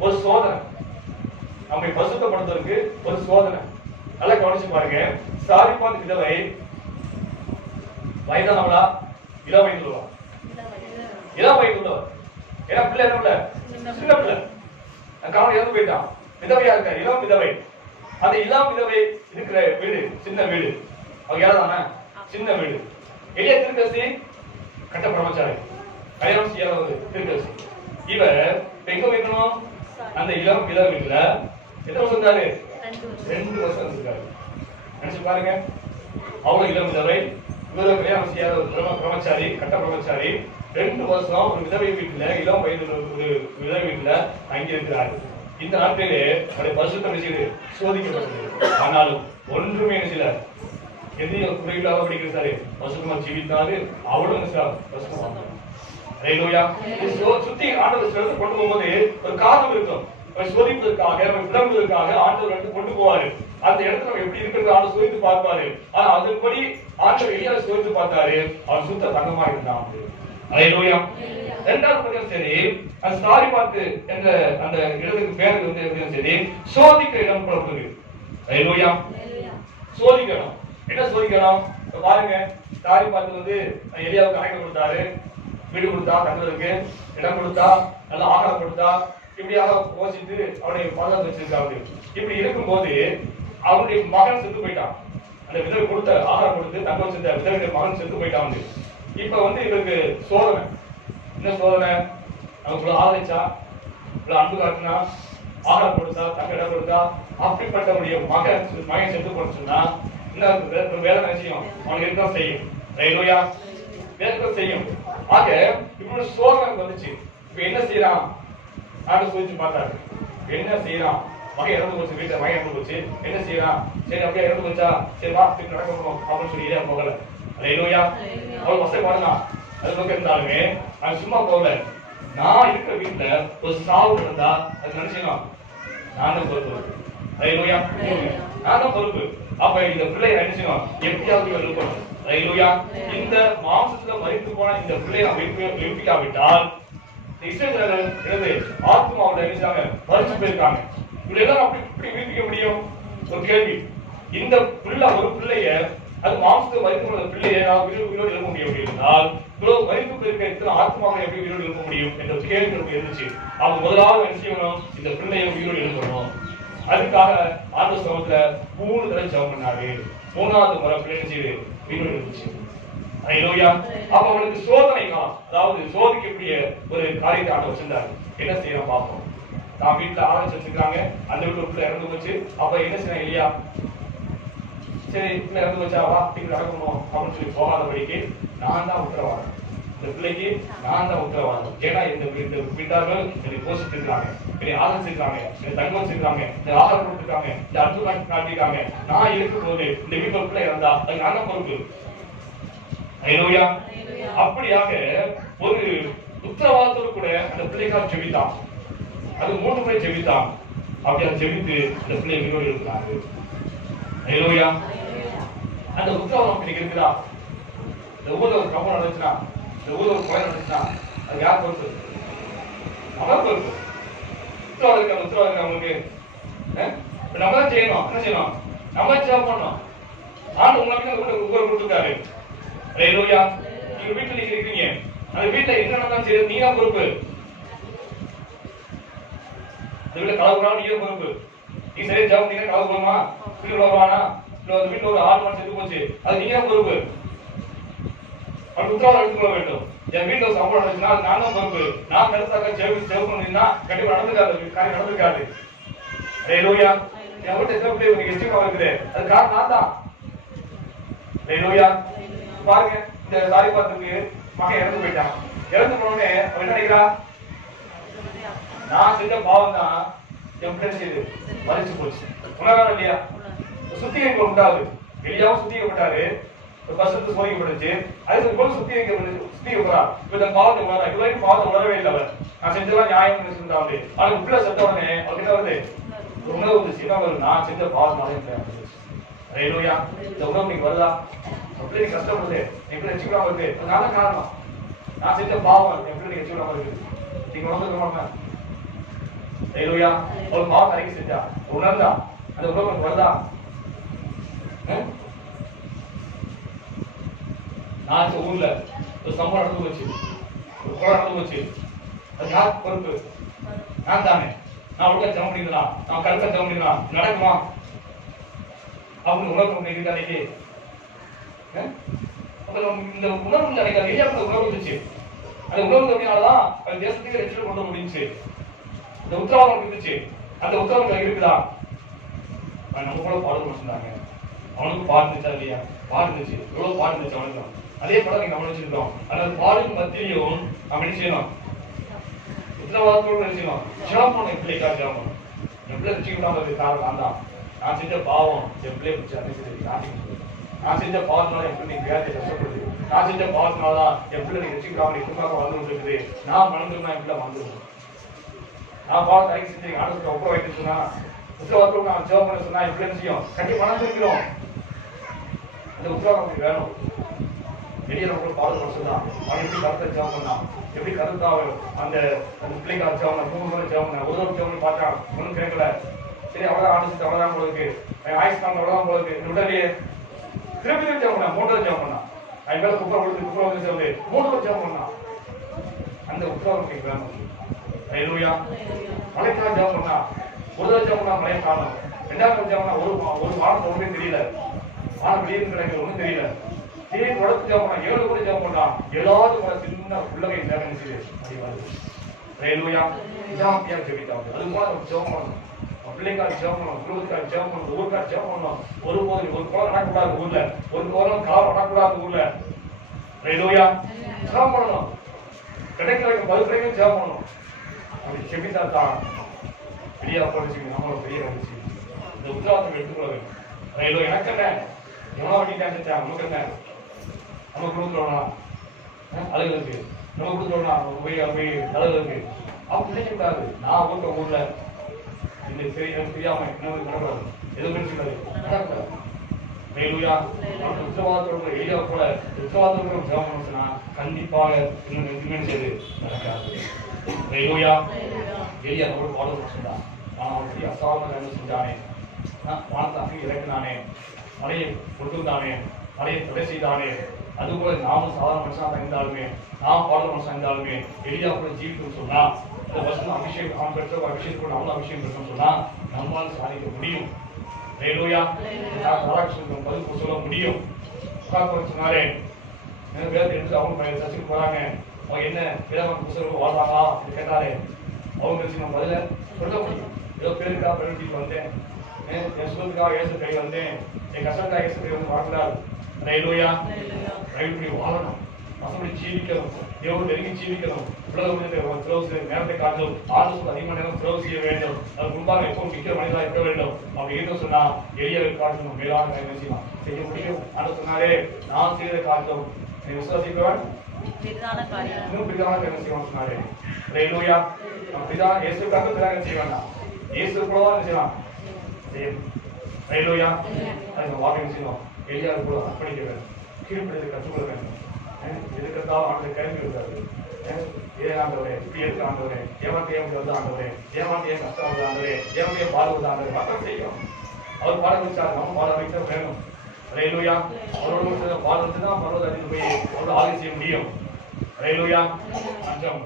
ஒரு சோதனை, நம்மை பரிசுத்தப்படுத்துவதற்கு ஒரு சோதனை. நல்லா கவனிச்சு பாருங்க. சாரிபாத் விதவை வயதானவளா? இளம் வயதுள்ளவா? இளம் வயதுள்ளவர். ஏன்னா பிள்ளை என்ன பிள்ளை? சின்ன பிள்ளை. கவனம் இறந்து போயிட்டான். விதவையா இருக்க, இளம் விதவை. அந்த இளம் விதவை இருக்கிற வீடு சின்ன வீடு. அவங்க யாராதானே? சின்ன வீடு. எளிய திருக்கசி கட்ட பிரம்மச்சாரி, கல்யாணம் செய்யாத திருக்கசி. இவர் எங்க வைக்கணும்? அந்த இளம் விதவை வீட்டுல எத்தனை வருஷம் இருந்தாரு? 2 வருஷம் இருக்காரு. நினைச்சு பாருங்க. அவ்வளவு இளம் விதவை, இவரை கல்யாணம் செய்யாத பிரம்மச்சாரி, கட்ட பிரம்மச்சாரி, 2 வருஷம் ஒரு விதவை வீட்டுல, இளம் வயது ஒரு விதவை வீட்டுல தங்கி இருக்கிறாரு. இந்த நாட்களிலே அவருடைய பரிசுத்தம் செய்து சோதிக்கப்பட்டது. ஆனாலும் ஒன்றுமே செய்யல, எந்த குறைகளாக படிக்கிறாரு, பரிசுத்தமா ஜீவித்தாரு. அவளும் பரிசுத்தமா. ஹல்லேலூயா. சுத்தி ஆண்டவர் கொண்டு போகும்போது ஒரு காரணம் இருக்கும். சோதிப்பதற்காக, விளம்புவதற்காக ஆண்டவர் கொண்டு போவாரு. அந்த இடத்துல நம்ம எப்படி இருக்கிறது ஆண்டவர் சோதித்து பார்ப்பாரு. ஆனா அதன்படி ஆண்டவர் எலியாவை சோதித்து பார்த்தாரு. அவன் சுத்த தங்கமா இருந்தான். ஹல்லேலூயா. 2வது பக்கம் சரி, அந்த சாரிபாத் என்ற அந்த இடத்துக்கு பேருக்கு வந்து எப்படியும் சரி, சோதிக்கிற இடம் போடுறது. ஹல்லேலூயா. சோதிக்கணும். என்ன சோதிக்கணும்? பாருங்க, சாரிபாத் வந்து எலியாவுக்கு அறைகள் கொடுத்தாரு, வீடு கொடுத்தா, தங்குறதுக்கு இடம் கொடுத்தா, நல்லா ஆகாரம் கொடுத்தா, இப்படியாக யோசித்து அவனை பாதுகாத்து வச்சிருக்காங்க. இப்படி இருக்கும்போது அவனுடைய மகன் செத்து போயிட்டான். அந்த விதவை கொடுத்த ஆகாரம் கொடுத்து தங்க வச்சிருந்த விதவையுடைய மகன் செத்து போயிட்டான். இப்ப வந்து இவருக்கு சோதனை. என்ன சோதனை? அவங்களுக்கு ஆதரிச்சா, அன்பு காட்டினா, ஆகாரம் கொடுத்தா, தங்க இடம் கொடுத்தா, அப்படிப்பட்டவருடைய மகன் செத்து போச்சுன்னா இன்னும் வேலை செய்யும், அவனுக்கு இருக்கதான் செய்யும். ஹல்லேலூயா. வேலை செய்யும். ஆக இப்படி சோதனை வந்துச்சு. இப்ப என்ன செய்யறான்? ஆண்டு சோதிச்சு பார்த்தாரு. என்ன செய்யறான்? மகன் இறந்து போச்சு, வீட்டுல மகன் இறந்து போச்சு. என்ன செய்யறான்? சரி அப்படியே இறந்து போச்சா, சரி வா திருப்பி நடக்கணும் அப்படின்னு சொல்லி ஏன் போகல. ஹல்லேலூயா. அவள் வசதி பாருங்க. அது பக்கம் இருந்தாலுமே அவன் சும்மா போகல. நான் இருக்கிற வீட்டுல ஒரு சாவு நடந்தா அது நினைச்சுக்கலாம் நான் தான் பொறுப்பு. ஹல்லேலூயா. நான் தான் பொறுப்பு. அப்ப இந்த பிள்ளையை நினைச்சுக்கலாம் எப்படியாவது எழுப்பணும். ஹல்லேலூயா. இந்த மாம்சத்துல மரித்து போன இந்த பிள்ளையை எழுப்பிக்காவிட்டால் இஸ்ரவேலர்கள் ஆத்மாவோட நினைச்சாங்க மறிச்சு போயிருக்காங்க. இப்படி எல்லாம் அப்படி இப்படி எழுப்பிக்க முடியும்? ஒரு கேள்வி. இந்த பிள்ளை ஒரு பிள்ளைய அது மாம்சத்தை மறித்து பிள்ளையை உயிரோடு எழுப்ப முடியும் அப்படின்னால் இவ்வளவு மறித்து போயிருக்க எத்தனை ஆத்மாவை எப்படி உயிரோடு எழுப்ப முடியும் என்ற கேள்வி நமக்கு இருந்துச்சு. அவங்க முதலாவது என்ன செய்யணும்? இந்த பிள்ளையை உயிரோடு எழுப்பணும். அதுக்காக ஆண்டு சமத்துல 3 தடவை ஜெபம் பண்ணாரு. 3வது முறை பிள்ளை செய்து உயிரோடு எழுந்துச்சு. ஹல்லேலூயா. அப்ப அவனுக்கு சோதனை காலம், அதாவது சோதிக்கக்கூடிய ஒரு காரியத்தை ஆண்டு வச்சிருந்தாரு. என்ன செய்யணும் பார்ப்போம். நான் வீட்டுல ஆரம்பிச்சு வச்சிருக்காங்க, அந்த வீட்டுல பிள்ளை இறந்து போச்சு. அப்ப என்ன செய்யணும் இல்லையா? சரி பிள்ளை இறந்து வச்சா வா நீங்க நடக்கணும் அப்படின்னு சொல்லி போகாதபடிக்கு நான் தான் உத்தரவாதம். இந்த பிள்ளைக்கு நான் தான் உத்தரவாதம். ஏன்னா இந்த வீட்டார்கள் என்னை போஷிச்சிருக்காங்க, என்னை ஆதரிச்சிருக்காங்க, என்னை தங்க வச்சிருக்காங்க, இந்த ஆகாரம் கொடுத்துருக்காங்க, இந்த அன்பு காட்டிருக்காங்க. நான் இருக்கும் போது இந்த வீட்டுல பிள்ளை இறந்தா அது நான் தான் பொறுப்பு. ஹல்லேலூயா. அப்படியாக ஒரு உத்தரவாதத்தோடு கூட அந்த பிள்ளைக்காக ஜெபித்தான். அது 3 முறை ஜெபித்தான். அப்படியா ஜெபித்து அந்த பிள்ளை உயிரோடு இருக்கிறாரு. ஹல்லேலூயா. அந்த உத்தரவாதம் இன்னைக்கு இருக்குதா? இந்த ஊர்ல ஒரு கம்பம் நடந்துச்சுன்னா, இந்த ஊர்ல ஒரு கொலை நடந்துச்சுன்னா அது யார் பொறுப்பு? அவன் பொறுப்பு. உத்தரவாதம் இருக்கு. அந்த உத்தரவாதம் இருக்கு அவங்களுக்கு. நம்ம தான் செய்யணும். என்ன செய்யணும்? நம்ம ஜெபம் பண்ணணும். ஆண்டு உங்களுக்கு ஒவ்வொரு கொடுத்துருக்காரு. ஹல்லேலூயா. நீங்க வீட்டுல நீங்க இருக்கீங்க, அந்த வீட்டுல என்ன நடந்தாலும் சரி நீங்க தான் பொறுப்பு. அந்த வீட்டுல கலவுறாலும் நீங்க பொறுப்பு. நீ சரியா ஜெபம் பண்ணீங்க கலவு போகுமா? வீட்டுல வருவானா? இல்ல அந்த வீட்டுல ஒரு 6 மாசம் செத்து போச்சு, அது நீங்க தான் பொறுப்பு. உத்தரவாதம் எடுத்துக்கொள்ள வேண்டும். என் வீட்டுல ஒரு சம்பளம் நடந்துச்சுன்னா நான் தான் பொறுப்பு. நான் கருத்தாக ஜெபம் பண்ணினா கண்டிப்பா நடந்துக்காது, காரியம் நடந்துக்காது. ஹல்லேலூயா. என் வீட்டை எப்படி உங்களுக்கு எச்சரிக்கை இருக்குது, அது காரணம் நான் தான். ஹல்லேலூயா. பாருங்க, இந்த சாரிபாத்துக்கு மகன் இறந்து போயிட்டான். இறந்து போனோடனே அவன் என்ன நினைக்கிறா? நான் செஞ்ச பாவம் தான் என் பிள்ளை செய்து மறைச்சு போச்சு. உணர்றாரு இல்லையா? சுத்திகரிப்பு உண்டாகுது. எளியாவும் சுத்திகரிக்கப்பட்டாரு, பசுத்து சோதிக்கப்பட்டுச்சு. அதுக்கு போல சுத்திகரிக்கிறா. இப்ப இந்த பாவத்தை உணரா. இது வரைக்கும் பாவத்தை உணரவே இல்லை அவர். நான் செஞ்சதெல்லாம் நியாயம் இருந்தாங்க. அவனுக்கு பிள்ளை செத்த உடனே அவருக்கு என்ன வருது? ஒரு உணர்வு வந்துச்சு. என்ன வருது? நான் செஞ்ச பாவத்தினால. ஹல்லேலூயா. இந்த உணர்வு நீங்க வருதா? எப்படி கஷ்டப்படுது, எப்படி ரட்சிக்காம இருக்கு? அதனால காரணம் நான் செஞ்ச பாவம் எப்படி நீங்க ரட்சிக்காம இருக்கு? நீங்க உணர்ந்து மாட்டேன். ஹல்லேலூயா. ஒரு பாவம் அறிக்கை செஞ்சா உணர்ந்தா அந்த உணர்வு வருதா? நான் ஊர்ல ஒரு சம்பவம் நடந்து போச்சு, ஒரு கொலை நடந்து போச்சு. அது யார் பொறுப்பு? நான் தானே. நான் ஒழுங்கா ஜெபம் பண்ணிக்கலாம், நான் கருத்தா ஜெபம் பண்ணிக்கலாம், நடக்குமா அப்படின்னு உணர்வு இருக்காது. இந்த உணர்வு உணர்வு இருந்துச்சு. அந்த உணர்வு அப்படின்னாலதான் அந்த தேசத்துக்கு ரட்சிப்பு கொண்டு முடிஞ்சு. இந்த உத்தரவாதம் இருந்துச்சு. அந்த உத்தரவாதம் இருக்குதா? நம்ம கூட பாடு சொன்னாங்க. அவனுக்கு பாடு இருந்துச்சா இல்லையா? பாடு இருந்துச்சு. எவ்வளவு பாடு இருந்துச்சு அவனுக்கு. அதே போல நீங்க கவனிச்சிருக்கோம். அந்த பாடுக்கு மத்தியிலையும் நம்ம என்ன செய்யணும்? உத்தரவாதத்தோடு நினைச்சோம். ஜெபம் பண்ண பிள்ளைக்காக ஜெபம் பண்ணணும். என் பிள்ளை ரட்சிக்கப்படாம காரணம் தான். நான் செஞ்ச பாவம் என் பிள்ளைய பிடிச்சி அன்னைக்கு நான் செஞ்ச பாவத்தினால என் பிள்ளை வியாதியை கஷ்டப்படுது. நான் செஞ்ச பாவத்தினாலதான் என் பிள்ளை ரட்சிக்காம குடும்பமாக வந்து இருக்குது. நான் மறந்துருந்தா என் பிள்ளை மறந்துடும். நான் பாவத்தை அறிக்கை செஞ்சு ஆண்டவருக்கு ஒப்புற வைத்து சொன்னா, உத்தரவாதத்தோடு நான் ஜெபம் பண்ண சொன்னா என் பிள்ளை செய்யும். கட்டி மறந்துருக்கிறோம். அந்த உத்தரவாதம் நமக்கு வேணும். வெளியே நம்ம பாடு பண்ண சொன்னா அவன் எப்படி கருத்தை ஜெபம் பண்ணான், எப்படி கருத்தாக அந்த பிள்ளைக்காக ஜெபம் பண்ண 3 முறை ஜெபம் பண்ண, ஒரு ஜெபம் பார்த்தான், ஒன்றும் கேட்கல. சரி அவ்வளவுதான் ஆண்டு அவ்வளவுதான் போல இருக்கு, ஆயுஷ்காலம் அவ்வளவுதான் போல இருக்கு. உடனே திருப்பி ஜெபம் பண்ணா, 3 ஜெபம் பண்ணா. அவன் மேல குப்பை வந்து சொல்லி 3 ஜெபம் பண்ணா. அந்த உத்தரவாதம் வேணும். ஹல்லேலூயா. மழைக்காக ஜெபம் பண்ணா, ஒரு ஜெபம் பண்ணா மழை காலம், 2வது ஜெபம் பண்ணா ஒரு வாரம் ஒன்றுமே தெரியல, வானம் வெளியே கிடைக்கிற ஒன்றும் தெரியல. திடீர்னு தொடர்ந்து ஜெபம் பண்ணா, 7 கூட ஜெபம் பண்ணா, 7வது கூட சின்ன உள்ளகை நினைச்சு ஹல்லேலூயா. ஜாம்பியா ஜெபித்தாங்க. அது போல ஜெபம் பண்ணணும். பிள்ளைக்காக ஜெபம் பண்ணணும், குடும்பத்துக்காக ஜெபம் பண்ணணும், ஊருக்காக ஜெபம் பண்ணணும். ஒரு கோலம் நடக்கூடாது ஊர்ல, ஒரு கோலம் காலம் நடக்கூடாது ஊர்ல. ஹல்லேலூயா. ஜெபம் பண்ணணும். கிடைக்கிற பதில் ஜெபம் பண்ணணும். அப்படி ஜெபித்தா தான் பெரியா போச்சு, நம்மளோட பெரிய வந்துச்சு. இந்த உத்தரவாதத்தை எடுத்துக்கொள்ள வேண்டும். ஹல்லேலூயா. எனக்கு என்ன எவ்வளவு வட்டிட்டான்னு நமக்கு என்ன? நம்ம குடும்பத்துல அழுகிறது நம்ம கூட சொல்லலாம் போய் தலைவர் இருக்கு அவங்க நினைக்கக்கூடாது. நான் ஊட்ட ஊர்ல இந்த தெரியாம என்ன நடக்கூடாது, எதுவுமே சொல்லாது நடக்கூடாது. மேலுயா உத்தரவாதத்தோட எளியா கூட உத்தரவாதத்தோட ஜெபம் சொன்னா கண்டிப்பாக இன்னும் செய்து நடக்காது. மேலுயா எளியா நம்ம பாடம் சொன்னான். நான் அவனுக்கு அசாதாரண என்ன செஞ்சானே, வானத்தை அங்கே இறக்குனானே, மலையை கொண்டு வந்தானே, மலையை தடை செய்தானே. அதுபோல நாமும் சாதாரண மனுஷனா இருந்தாலுமே, நாம் பாடுற மனுஷனா இருந்தாலுமே எளியா கூட ஜீவிக்கணும்னு சொன்னா இந்த வருஷம் அபிஷேகம் அவன் பெற்ற அபிஷேகம் கூட அவனும் அபிஷேகம் பெற்றோம்னு சொன்னா நம்மளால சாதிக்க முடியும். ஹல்லேலூயா. ராதாகிருஷ்ணன் பதில் சொல்ல முடியும். சொன்னாரே வேதத்தை எடுத்து அவங்க சர்ச்சுக்கு போறாங்க, அவங்க என்ன வேதாந்த புத்தகம் வாழ்றாங்களா கேட்டாரு. அவங்க நம்ம பதில சொல்ல முடியும். ஏதோ பேருக்கா பெருட்டிக்கு வந்தேன், என் சுகத்துக்காக ஏசு கை வந்தேன், என் கஷ்டத்துக்காக ஏசு கை வந்து வாழ்ந்தார். ஹல்லேலூயா. இப்படி வாழணும், மற்றபடி ஜீவிக்கணும், தேவன் நெருங்கி ஜீவிக்கணும். உலகம் நேரத்தை காட்டும் ஆண்டு அதிகமான நேரம் செலவு செய்ய வேண்டும். அது முன்பாக எப்பவும் மிக்க மனிதராக இருக்க வேண்டும். அப்படி இருந்து சொன்னா எளியவை காட்டணும், மேலான என்ன செய்யலாம் செய்ய முடியும். ஆண்டு சொன்னாரே நான் செய்த காட்டும் நீ விசுவாசிக்கிறவன் இன்னும் பிதான என்ன செய்வான் சொன்னாரே. ஹல்லேலூயா. பிதா இயேசுக்காக பிதாக செய்ய வேண்டாம், இயேசு கூட என்ன செய்யலாம் செய்யும். ஹல்லேலூயா. அது வாக்கியம் செய்யணும். எளியா கூட அர்ப்பணிக்க வேண்டும், கீழ்ப்படியை கற்றுக்கொள்ள வேண்டும். எதுக்கெடுத்தாலும் ஆண்டு கேள்வி இருக்காது. ஏன் ஆண்டவரே இப்படி இருக்க ஆண்டவரே, ஏமாட்டு ஏன் வந்து ஆண்டவரே, ஏமாட்டு ஏன் கஷ்டம் வந்து ஆண்டவரே, ஏமாட்டு ஏன் பாடுவது ஆண்டவரே, மக்கள் செய்யும். அவர் பாட வச்சார், நம்ம பாட வைக்க வேணும். ஹல்லேலூயா. அவரோட பாட வச்சுதான் பரவத அறிந்து போய் அவரோட ஆலயம் செய்ய முடியும். ஹல்லேலூயா. அஞ்சம்